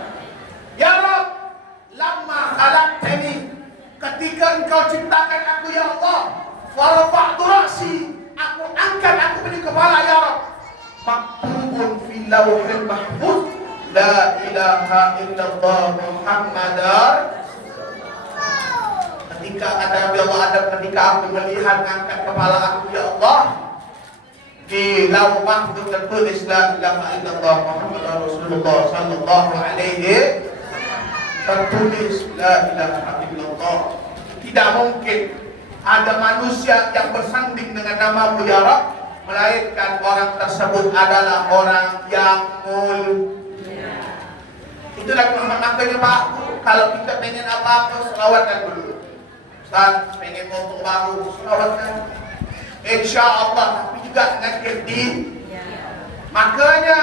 Ya Rabb, lamma khalaqtani, ketika engkau ciptakan aku ya Allah, wa rafa'tu ra'si, aku angkat aku punya kepala ya Rabb. Maktubun fil lawhil mahfuz, la ilaha illallah Muhammadar. Ketika kata Nabi Allah Adam, ketika aku melihat angkat kepala aku ya Allah, di lauh mahfuz tertulis la ilaha illallah Muhammadar Rasulullah sallallahu alaihi, tertulis la ilaha illallah. Tidak mungkin ada manusia yang bersanding dengan namamu ya Rabb, melainkan orang tersebut adalah orang yang mulia. Itulah Muhammad. Makanya Pak, kalau kita pengen apa-apa, selawatkan dulu. Ustaz, pengen ngomong baru, selawatkan. Insya Allah, tapi juga dengan kirdi. Makanya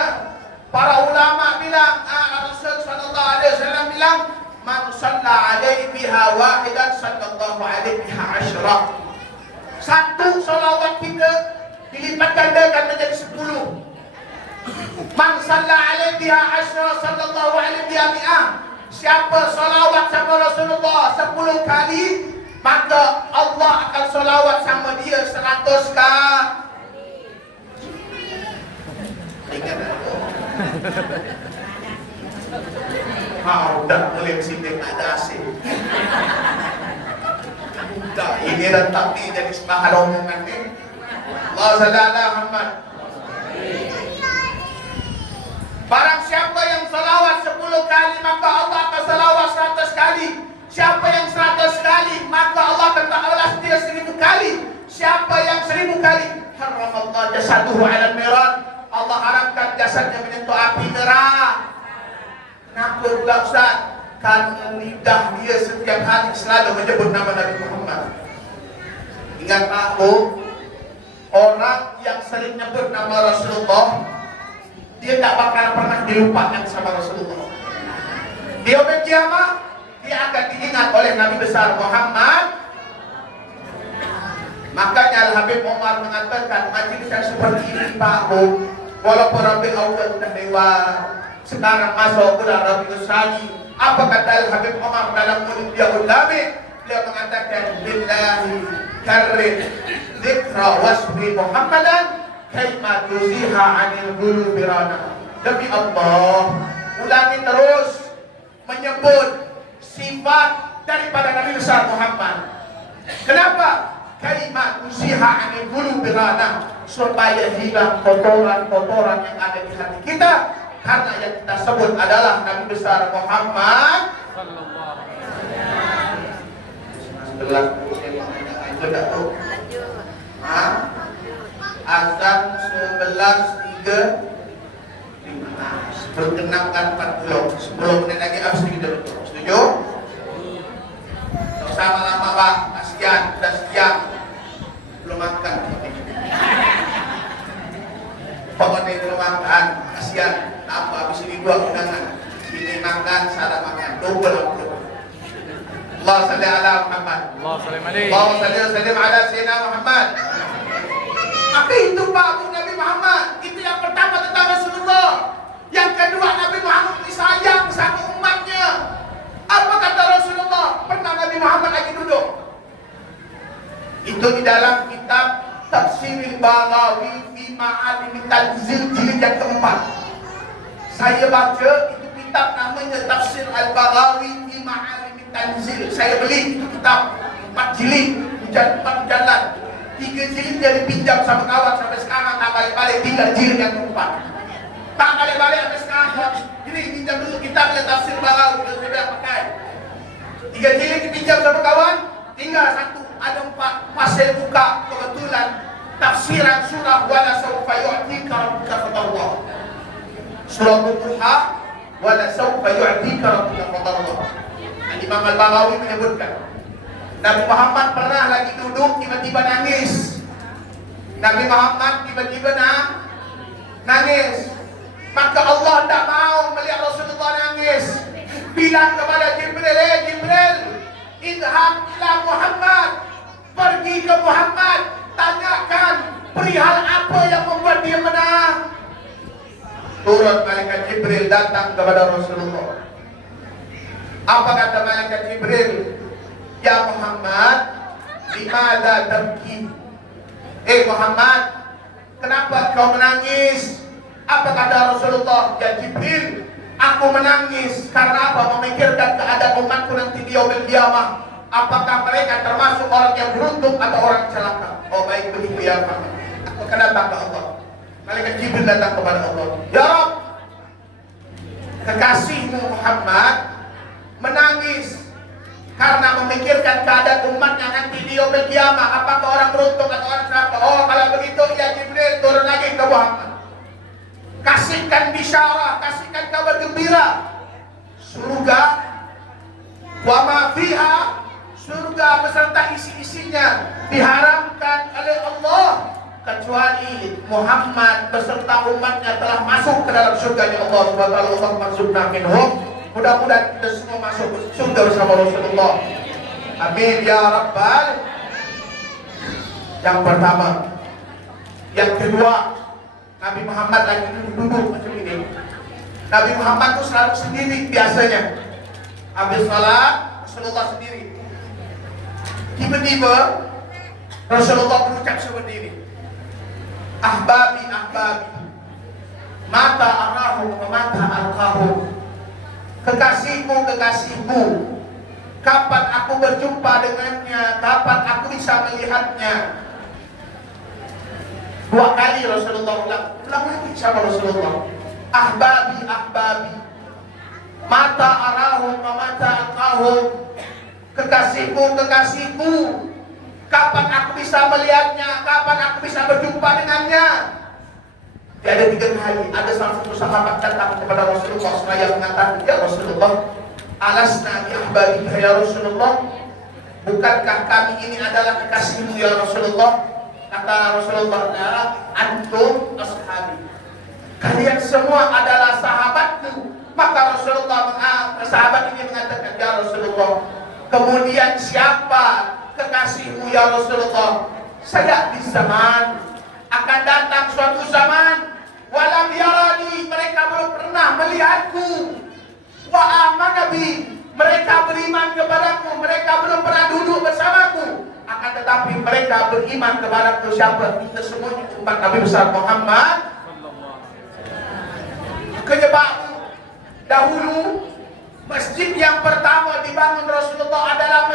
para ulama bilang, Rasul sallallahu alaihi wasallam bilang, man shalla alaihi biha wahidan sallallahu alaihi biha asyra. Satu salawat kita dilipat gandakan menjadi 10. Man shalla alaihi biha asyra sallallahu alaihi biha mi'ah. Siapa salawat sama Rasulullah 10 kali, maka Allah akan salawat sama dia 100 kali. Ingat aku. Udah mulai sini ada asing. Udah, ini rentak nih jadi sebahan omongan nih. Allah sallallahu Muhammad. Barang siapa yang salawat 10 kali, maka Allah akan salawat 100 kali. Siapa yang 100 kali, maka Allah akan balas dia 1000 kali. Siapa yang 1000 kali, haramallahu jasaduhu ala miran, Allah haramkan jasadnya menyentuh api neraka. Kenapa pula Ustaz? Karena lidah dia setiap hari selalu menyebut nama Nabi Muhammad. Ingat aku, orang yang sering nyebut nama Rasulullah, dia tak bakal pernah dilupakan sama Rasulullah. Di yaumul kiamah, dia akan diingat oleh Nabi besar Muhammad. Makanya Al-Habib Umar mengatakan, majelis yang seperti ini Pak Bu, walaupun Rabi Allah sudah lewat, sekarang masuk bulan Rabiul Tsani. Apa kata Al-Habib Umar dalam mulut dia ulami? Dia mengatakan, billahi karrim dzikra wasfi Muhammadan kaima tuziha anil qulubi rana. Demi Allah, ulangi terus menyebut sifat daripada Nabi besar Muhammad. Kenapa? Kaima tuziha anil qulubi rana, supaya hilang kotoran-kotoran yang ada di hati kita. Karena yang kita sebut adalah Nabi besar Muhammad sallallahu alaihi wasallam. Azan 11.35, bergenapkan 40, 10 menit lagi habis kita betul. Setuju? Sama lama Pak, kasihan, sudah siang belum makan. Pokoknya belum makan, kasihan. Apa habis ini 2 undangan, ini makan makan, sana makan. Double waktu. Allah salli ala Muhammad. Allah salim alaih. Allah salli wa sallim ala Sayyidina Muhammad. Maka itu Pak Abu Nabi Muhammad. Itu yang pertama tentang Rasulullah. Yang kedua, Nabi Muhammad disayang sama umatnya. Apa kata Rasulullah? Pernah Nabi Muhammad lagi duduk. Itu di dalam kitab Tafsiril Baghawi fi Ma'alim Tanzil jilid yang keempat. Saya baca itu kitab namanya Tafsir Al-Baghawi fi Ma'alim Tanzil. Saya beli itu kitab 4 jilid, 4 jalan. 3 jilid dia dipinjam sama kawan sampai sekarang tak balik-balik, 3 jilid yang keempat. Tak balik-balik sampai sekarang. Ini pinjam dulu kitabnya Tafsir Baghawi yang saya pakai. 3 jilid dipinjam sama kawan, tinggal 1. Ada 4 pas saya buka kebetulan tafsiran surah wala sawfa yu'tika rabbuka fatardah. Surah Duha wala sawfa yu'tika rabbuka fatardah. Imam Al-Baghawi menyebutkan Nabi Muhammad pernah lagi duduk tiba-tiba nangis. Nabi Muhammad tiba-tiba nangis. Maka Allah tidak mau melihat Rasulullah nangis. Bilang kepada Jibril, Jibril, idham ila Muhammad, pergi ke Muhammad, tanyakan perihal apa yang membuat dia menang. Turun malaikat Jibril datang kepada Rasulullah. Apa kata malaikat Jibril? Ya Muhammad, limada tabki? Muhammad, kenapa kau menangis? Apa kata Rasulullah? Ya Jibril, aku menangis karena apa? Memikirkan keadaan umatku nanti di yaumil qiyamah. Apakah mereka termasuk orang yang beruntung atau orang celaka? Oh baik begitu ya Muhammad. Aku akan datang ke Allah. Malaikat Jibril datang kepada Allah. Ya Rabb, kekasihmu Muhammad menangis karena memikirkan keadaan umatnya nanti di yaumil qiyamah. Apakah orang beruntung atau orang celaka? Oh kalau begitu ya Jibril, turun lagi ke Muhammad. Kasihkan bisyarah, kasihkan kabar gembira. Surga wa ma fiha, surga beserta isi-isinya diharamkan oleh Allah kecuali Muhammad beserta umatnya telah masuk ke dalam surganya Allah Subhanahu wa taala. Allah masukna minhum. Mudah-mudahan kita semua masuk surga bersama Rasulullah. Amin ya rabbal. Yang pertama. Yang kedua, Nabi Muhammad lagi duduk macam ini. Nabi Muhammad itu selalu sendiri biasanya. Habis salat Rasulullah sendiri. Tiba-tiba Rasulullah berucap seperti ini. Ahbabi, ahbabi, mata arahu wa mata alqahu. Kekasihku, kekasihku, kapan aku berjumpa dengannya, kapan aku bisa melihatnya. 2 kali Rasulullah ulang lagi sama Rasulullah. Ahbabi, ahbabi, mata arahu wa mata alqahu. Kekasihku, kekasihku, kapan aku bisa melihatnya, kapan aku bisa berjumpa dengannya. Ada 3 kali. Ada salah satu sahabat datang kepada Rasulullah seraya mengatakan, ya Rasulullah, alasna bi ahbabika ya Rasulullah, bukankah kami ini adalah kekasihmu ya Rasulullah? Kata Rasulullah, antum ashabi, kalian semua adalah sahabatku. Maka Rasulullah sahabat ini mengatakan, ya Rasulullah, kemudian siapa kekasihmu ya Rasulullah? Saya di zaman akan datang suatu zaman, walam yarani, mereka belum pernah melihatku. Wa amana bi, mereka beriman kepadaku, mereka belum pernah duduk bersamaku. Akan tetapi mereka beriman kepadaku. Siapa? Kita semuanya umat Nabi besar Muhammad. Kenyebab dahulu masjid yang pertama dibangun Rasulullah adalah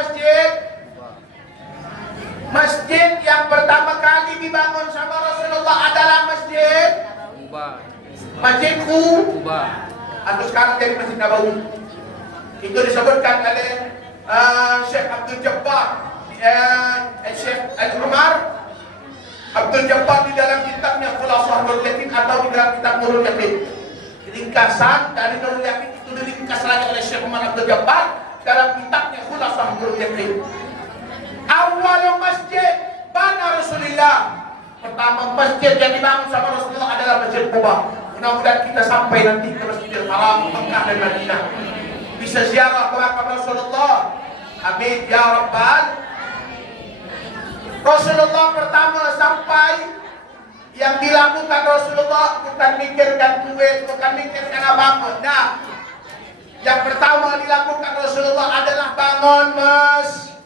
Masjid yang pertama kali dibangun sama Rasulullah adalah Masjid Quba. Atau sekarang jadi Masjid Nabawi. Itu disebutkan oleh Syekh Abdul Jabbar, Syekh Al-Umar Abdul Jabbar di dalam kitabnya Khulasah Nurul Yakin atau di dalam kitab Nurul Yakin. Ringkasan dari Nurul Yakin itu diringkas lagi oleh Syekh Umar Abdul Jabbar dalam kitabnya Khulasah Nurul Yakin. Awal masjid bana Rasulullah. Pertama masjid yang dibangun sama Rasulullah adalah Masjid Quba. Mudah-mudahan kita sampai nanti ke Masjidil Haram, Mekah dan Madinah, bisa ziarah ke makam Rasulullah. Amin ya Rabbal. Rasulullah pertama sampai, yang dilakukan Rasulullah bukan mikirkan duit, bukan mikirkan apa-apa. Nah, yang pertama dilakukan Rasulullah adalah bangun masjid.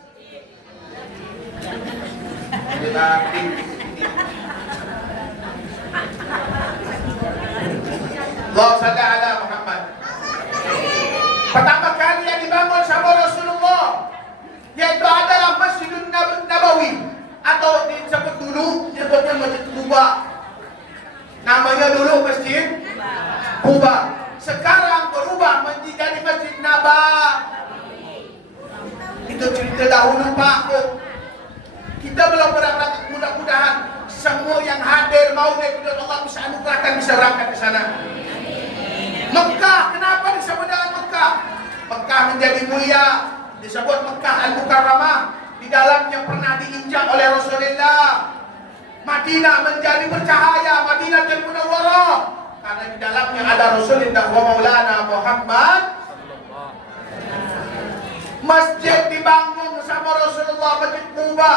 Allahumma shalli ala Muhammad. Pertama kali yang dibangun sama Rasulullah yaitu adalah Masjidun Nabawi, atau disebut dulu disebutnya Masjid Quba. Namanya dulu Masjid Quba. Sekarang berubah menjadi Masjid Nabawi. Itu cerita dahulu Pak. Kita belum berangkat, mudah-mudahan semua yang hadir maulid Allah bisa anugerahkan bisa berangkat ke sana. Mekah, kenapa disebut dengan Mekah? Mekah menjadi mulia, disebut Mekah Al-Mukarramah, di dalamnya pernah diinjak oleh Rasulullah. Madinah menjadi bercahaya, Madinah dan Munawwarah, karena di dalamnya ada Rasulullah wa Maulana Muhammad. Masjid dibangun sama Rasulullah, Masjid Quba.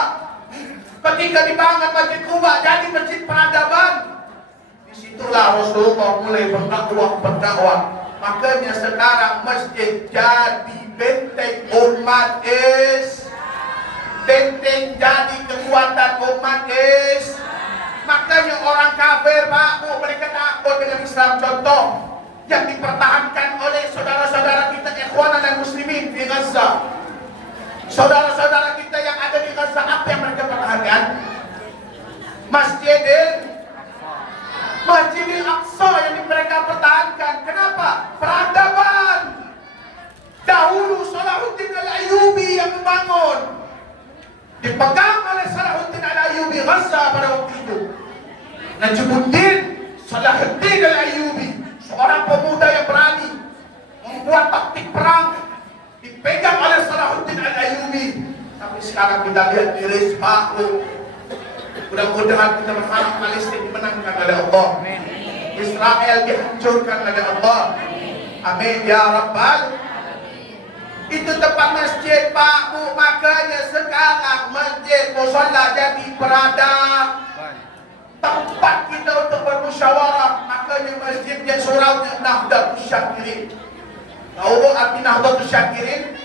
Ketika dibangun Masjid Quba jadi masjid peradaban. Disitulah Rasulullah mulai berdakwah. Makanya sekarang masjid jadi benteng umat benteng jadi kekuatan umat Makanya orang kafir Pak, mereka takut dengan Islam. Contoh yang dipertahankan oleh saudara-saudara kita ikhwan dan muslimin di Gaza. Saudara-saudara kita yang ada di Gaza, apa yang mereka pertahankan? Masjidil Aqsa yang mereka pertahankan. Kenapa? Peradaban. Dahulu Salahuddin Al-Ayyubi yang membangun, dipegang oleh Salahuddin Al-Ayyubi Gaza pada waktu itu. Najmuddin Salahuddin Al-Ayyubi, seorang pemuda yang berani membuat taktik perang, dipegang oleh Salahuddin Al-Ayyubi. Tapi sekarang kita lihat di Rizmahu. Mudah-mudahan kita berharap Palestina dimenangkan oleh Allah. Israel dihancurkan oleh Allah. Amin ya Rabbal. Itu tempat masjid Pak Bu. Makanya sekarang masjid musholla jadi peradaban, tempat kita untuk bermusyawarah. Makanya masjidnya suraunya Nahdlatul Syakirin. Tahu arti Nahdlatul Syakirin?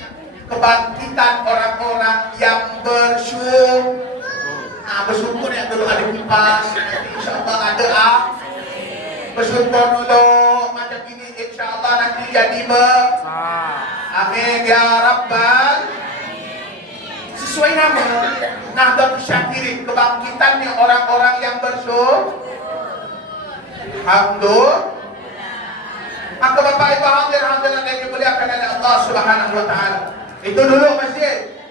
Kebangkitan orang-orang yang bersyukur. Bersyukur ya, dulu ada kipas, nanti insyaAllah ada bersyukur dulu macam ini, insyaAllah nanti jadi amin ya Rabbal. Sesuai nama Nahdlatul Syakirin, kebangkitannya orang-orang yang bersyukur. Alhamdulillah. Maka Bapak Ibu hadirin yang dimuliakan oleh Allah Subhanahu wa taala. Itu dulu masjid.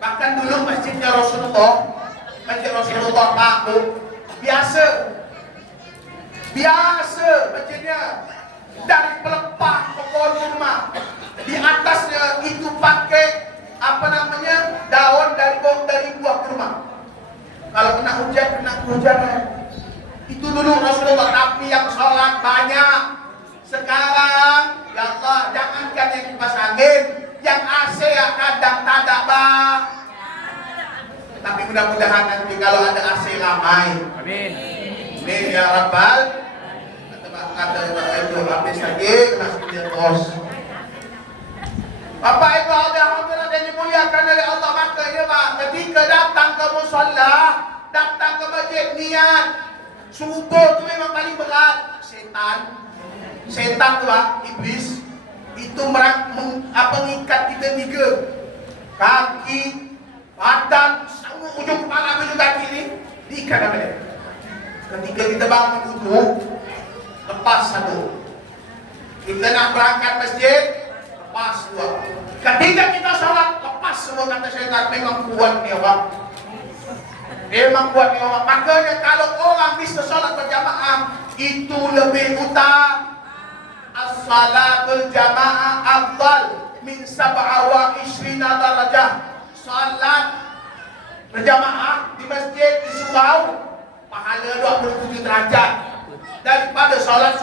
Bahkan dulu masjidnya Rasulullah, Masjid Rasulullah Pak Bu, biasa masjidnya dari pelepah pohon rumah. Di atasnya itu pakai daun dari buah kurma. Kalau kena hujan itu dulu Rasulullah. Tapi yang sholat banyak. Sekarang ya Allah, jangankan yang kipas angin, yang AC ya kadang tak ada Bang. Tapi mudah-mudahan nanti kalau ada AC ramai. Amin. Amin ya Rabbal. Kata itu habis lagi masjid bos. Bapak Ibu hadirin yang dimuliakan oleh Allah, makanya Pak, ketika datang ke musalla, datang ke masjid, niat subuh itu memang paling berat. Setan tuh Pak, iblis itu mengikat kita tiga, kaki, badan, ujung kepala, ujung kaki ini diikat apa dia? Ketika kita bangun itu lepas satu, kita nak berangkat masjid lepas dua, ketika kita sholat lepas semua. Kata syaitan, memang kuat nih orang, memang kuat nih orang. Makanya kalau orang bisa sholat berjamaah itu lebih utama. As-salatul jamaah afdal min 27 darajah. Salat berjamaah di masjid di surau pahala 27 derajat. daripada salat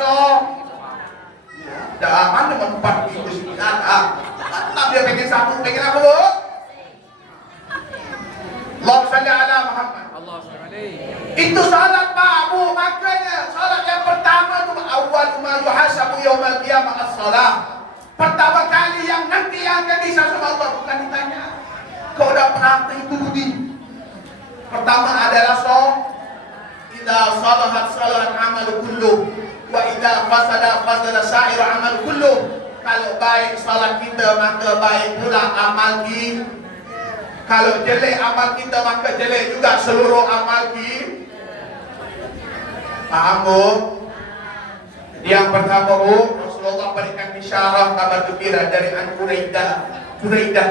dah mana empat itu sebenarnya. Kenapa dia pengen satu, pengen apa bu? Allahumma salli ala Muhammad. Itu salat Pak Bu, makanya salat yang pertama itu awal ma yuhasabu yaumil qiyamah as-salah. Pertama kali yang nanti yang akan disasar Allah, bukan ditanya kau dah praktek itu budi. Pertama adalah idza salahat salahat amal kullu wa idza fasada sa'ir amal kullu. Kalau baik salat kita maka baik pula amal kita. Kalau jelek amal kita maka jelek juga seluruh amal kita. Paham Bu? Yang pertama Bu, Rasulullah berikan isyarat kabar gembira dari Quraidah.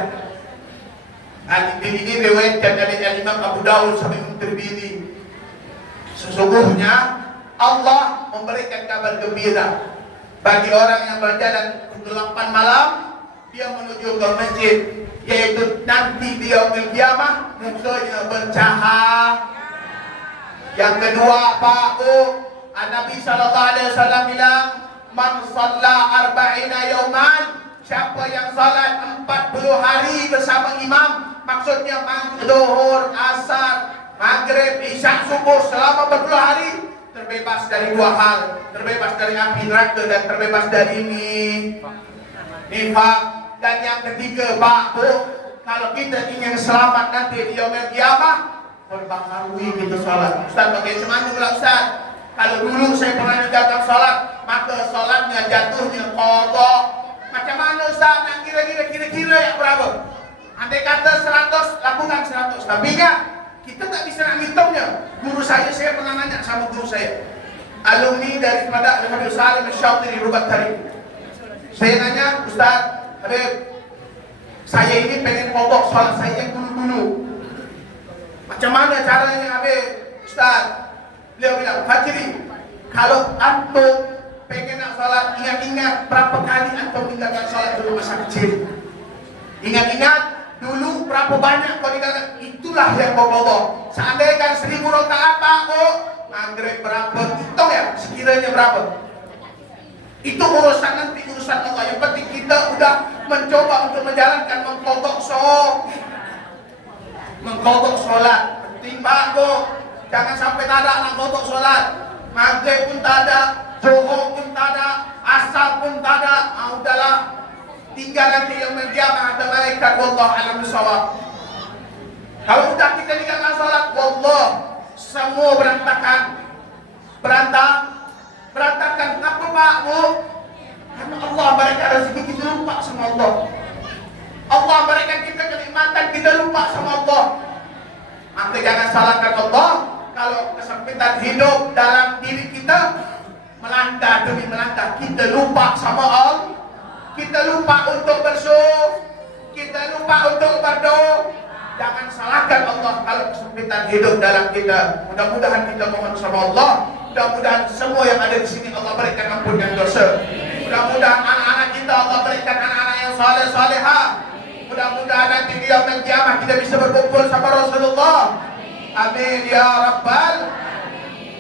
Ini riwayatkan dari Imam Abu Dawud sampai Tirmidzi. Sesungguhnya Allah memberikan kabar gembira bagi orang yang berjalan ke 8 malam, dia menuju ke masjid, yaitu nanti di yaumil qiyamah mukanya bercahaya. Yang kedua Pak Bu, Nabi sallallahu alaihi wasallam bilang, man shalla arba'ina yauman, siapa yang salat 40 hari bersama imam, maksudnya zuhur, asar, maghrib, isya, subuh selama 40 hari, terbebas dari dua hal, terbebas dari api neraka dan terbebas dari nifak. Dan yang ketiga Pak Bu, kalau kita ingin selamat nanti di yaumil qiyamah, perbaharui kita salat. Ustaz bagaimana pula Ustaz? Kalau dulu saya pernah menjalankan salat, maka salatnya jatuhnya qadha. Macam mana Ustaz? Nak kira-kira yang berapa? Andai kata 100, lakukan 100. Tapi ingat, kita tak bisa nak ngitungnya. Guru saya pernah nanya sama guru saya, alumni daripada Habib Salim Al-Syatiri Rubat Tarikh. Saya nanya, Ustaz Habib, saya ini pengen kodok salat saya yang dulu-dulu. Macam mana caranya Habib? Ustaz, beliau bilang, Fajri, kalau antum pengen nak salat, ingat-ingat berapa kali antum meninggalkan salat dulu masa kecil. Ingat-ingat dulu berapa banyak kau tinggalkan, itulah yang kau kodok. Seandainya 1000 rakaat Pak Bu, maghrib berapa, hitung ya, sekiranya berapa. Itu urusan nanti, urusan Allah. Yang penting kita udah mencoba untuk menjalankan mengkodok solat. Penting Pak Bu, jangan sampai tak ada nak kodok solat. Maghrib pun tak ada, zuhur pun tak ada, asar pun tak ada. Udahlah, tinggal nanti yang menjamah ada malaikat. Wallah alam bisawab. Kalau udah kita tinggalkan salat, wallah semua berantakan. Berantakan. Kenapa Pak Bu? Karena Allah berikan rezeki, kita lupa sama Allah. Allah berikan kita kenikmatan, kita lupa sama Allah. Maka jangan salahkan Allah kalau kesempitan hidup dalam diri kita melanda demi melanda, kita lupa sama Allah. Kita lupa untuk bersyukur, kita lupa untuk berdoa. Jangan salahkan Allah kalau kesempitan hidup dalam kita. Mudah-mudahan kita mohon sama Allah, mudah-mudahan semua yang ada di sini Allah berikan ampunan dosa. Mudah-mudahan anak-anak kita Allah berikan anak-anak yang saleh-salehah. Mudah-mudahan nanti di yaumil qiyamah kita bisa berkumpul sama Rasulullah. Amin ya rabbal.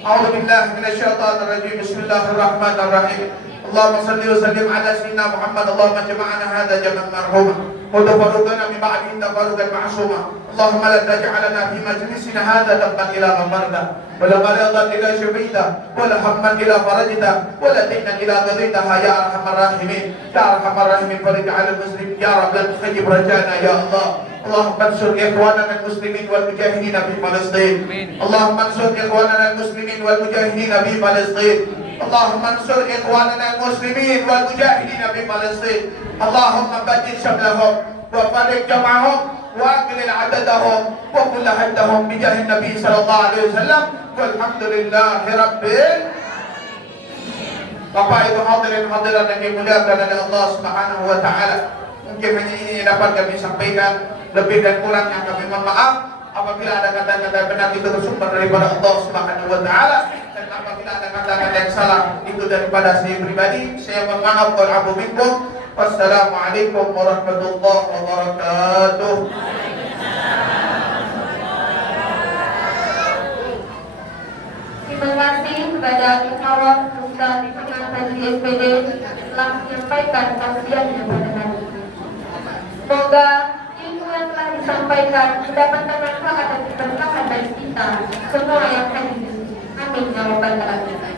A'udzu billahi minasyaitonir rajim. Bismillahirrahmanirrahim. Allahumma salli wa sallim ala sayyidina Muhammad. Allahumma jama'na hadha jam'an marhuma wa tafarraqna min ba'dihi tafarruqan ma'suma. Allahumma la taj'alna fi majlisina hadha dhanban ila ghafarta wa la maridan ila shafita wa la hamman ila farajta wa la daynan ila qadaytaha ya arhamar rahimin. Ya arhamar rahimin, farij'al muslim ya rabbal khayb rajana ya Allah. اللهم انصر اخواننا المسلمين والمجاهدين في فلسطين. اللهم انصر اخواننا المسلمين والمجاهدين في فلسطين. اللهم انصر اخواننا المسلمين والمجاهدين في فلسطين. اللهم بدل شملهم وفرق جمعهم واقلل عددهم وكل حدهم بجاه النبي صلى الله عليه وسلم والحمد لله رب. Bapak Ibu hadirin hadirat yang dimuliakan oleh Allah Subhanahu wa taala. Mungkin hanya ini yang dapat kami sampaikan. Lebih dan kurangnya kami mohon maaf. Apabila ada kata-kata benar itu bersumber daripada Allah Subhanahu wa taala, dan apabila ada kata-kata yang salah itu daripada saya pribadi, saya mohon maaf. Wal afu minkum. Wassalamualaikum warahmatullahi wabarakatuh. Terima kasih kepada Ikhwan SPD telah menyampaikan tausiahnya pada hari ini. Semoga ilmu yang telah disampaikan mendapatkan manfaat dan keberkahan bagi kita semua yang hadir. Amin ya rabbal alamin.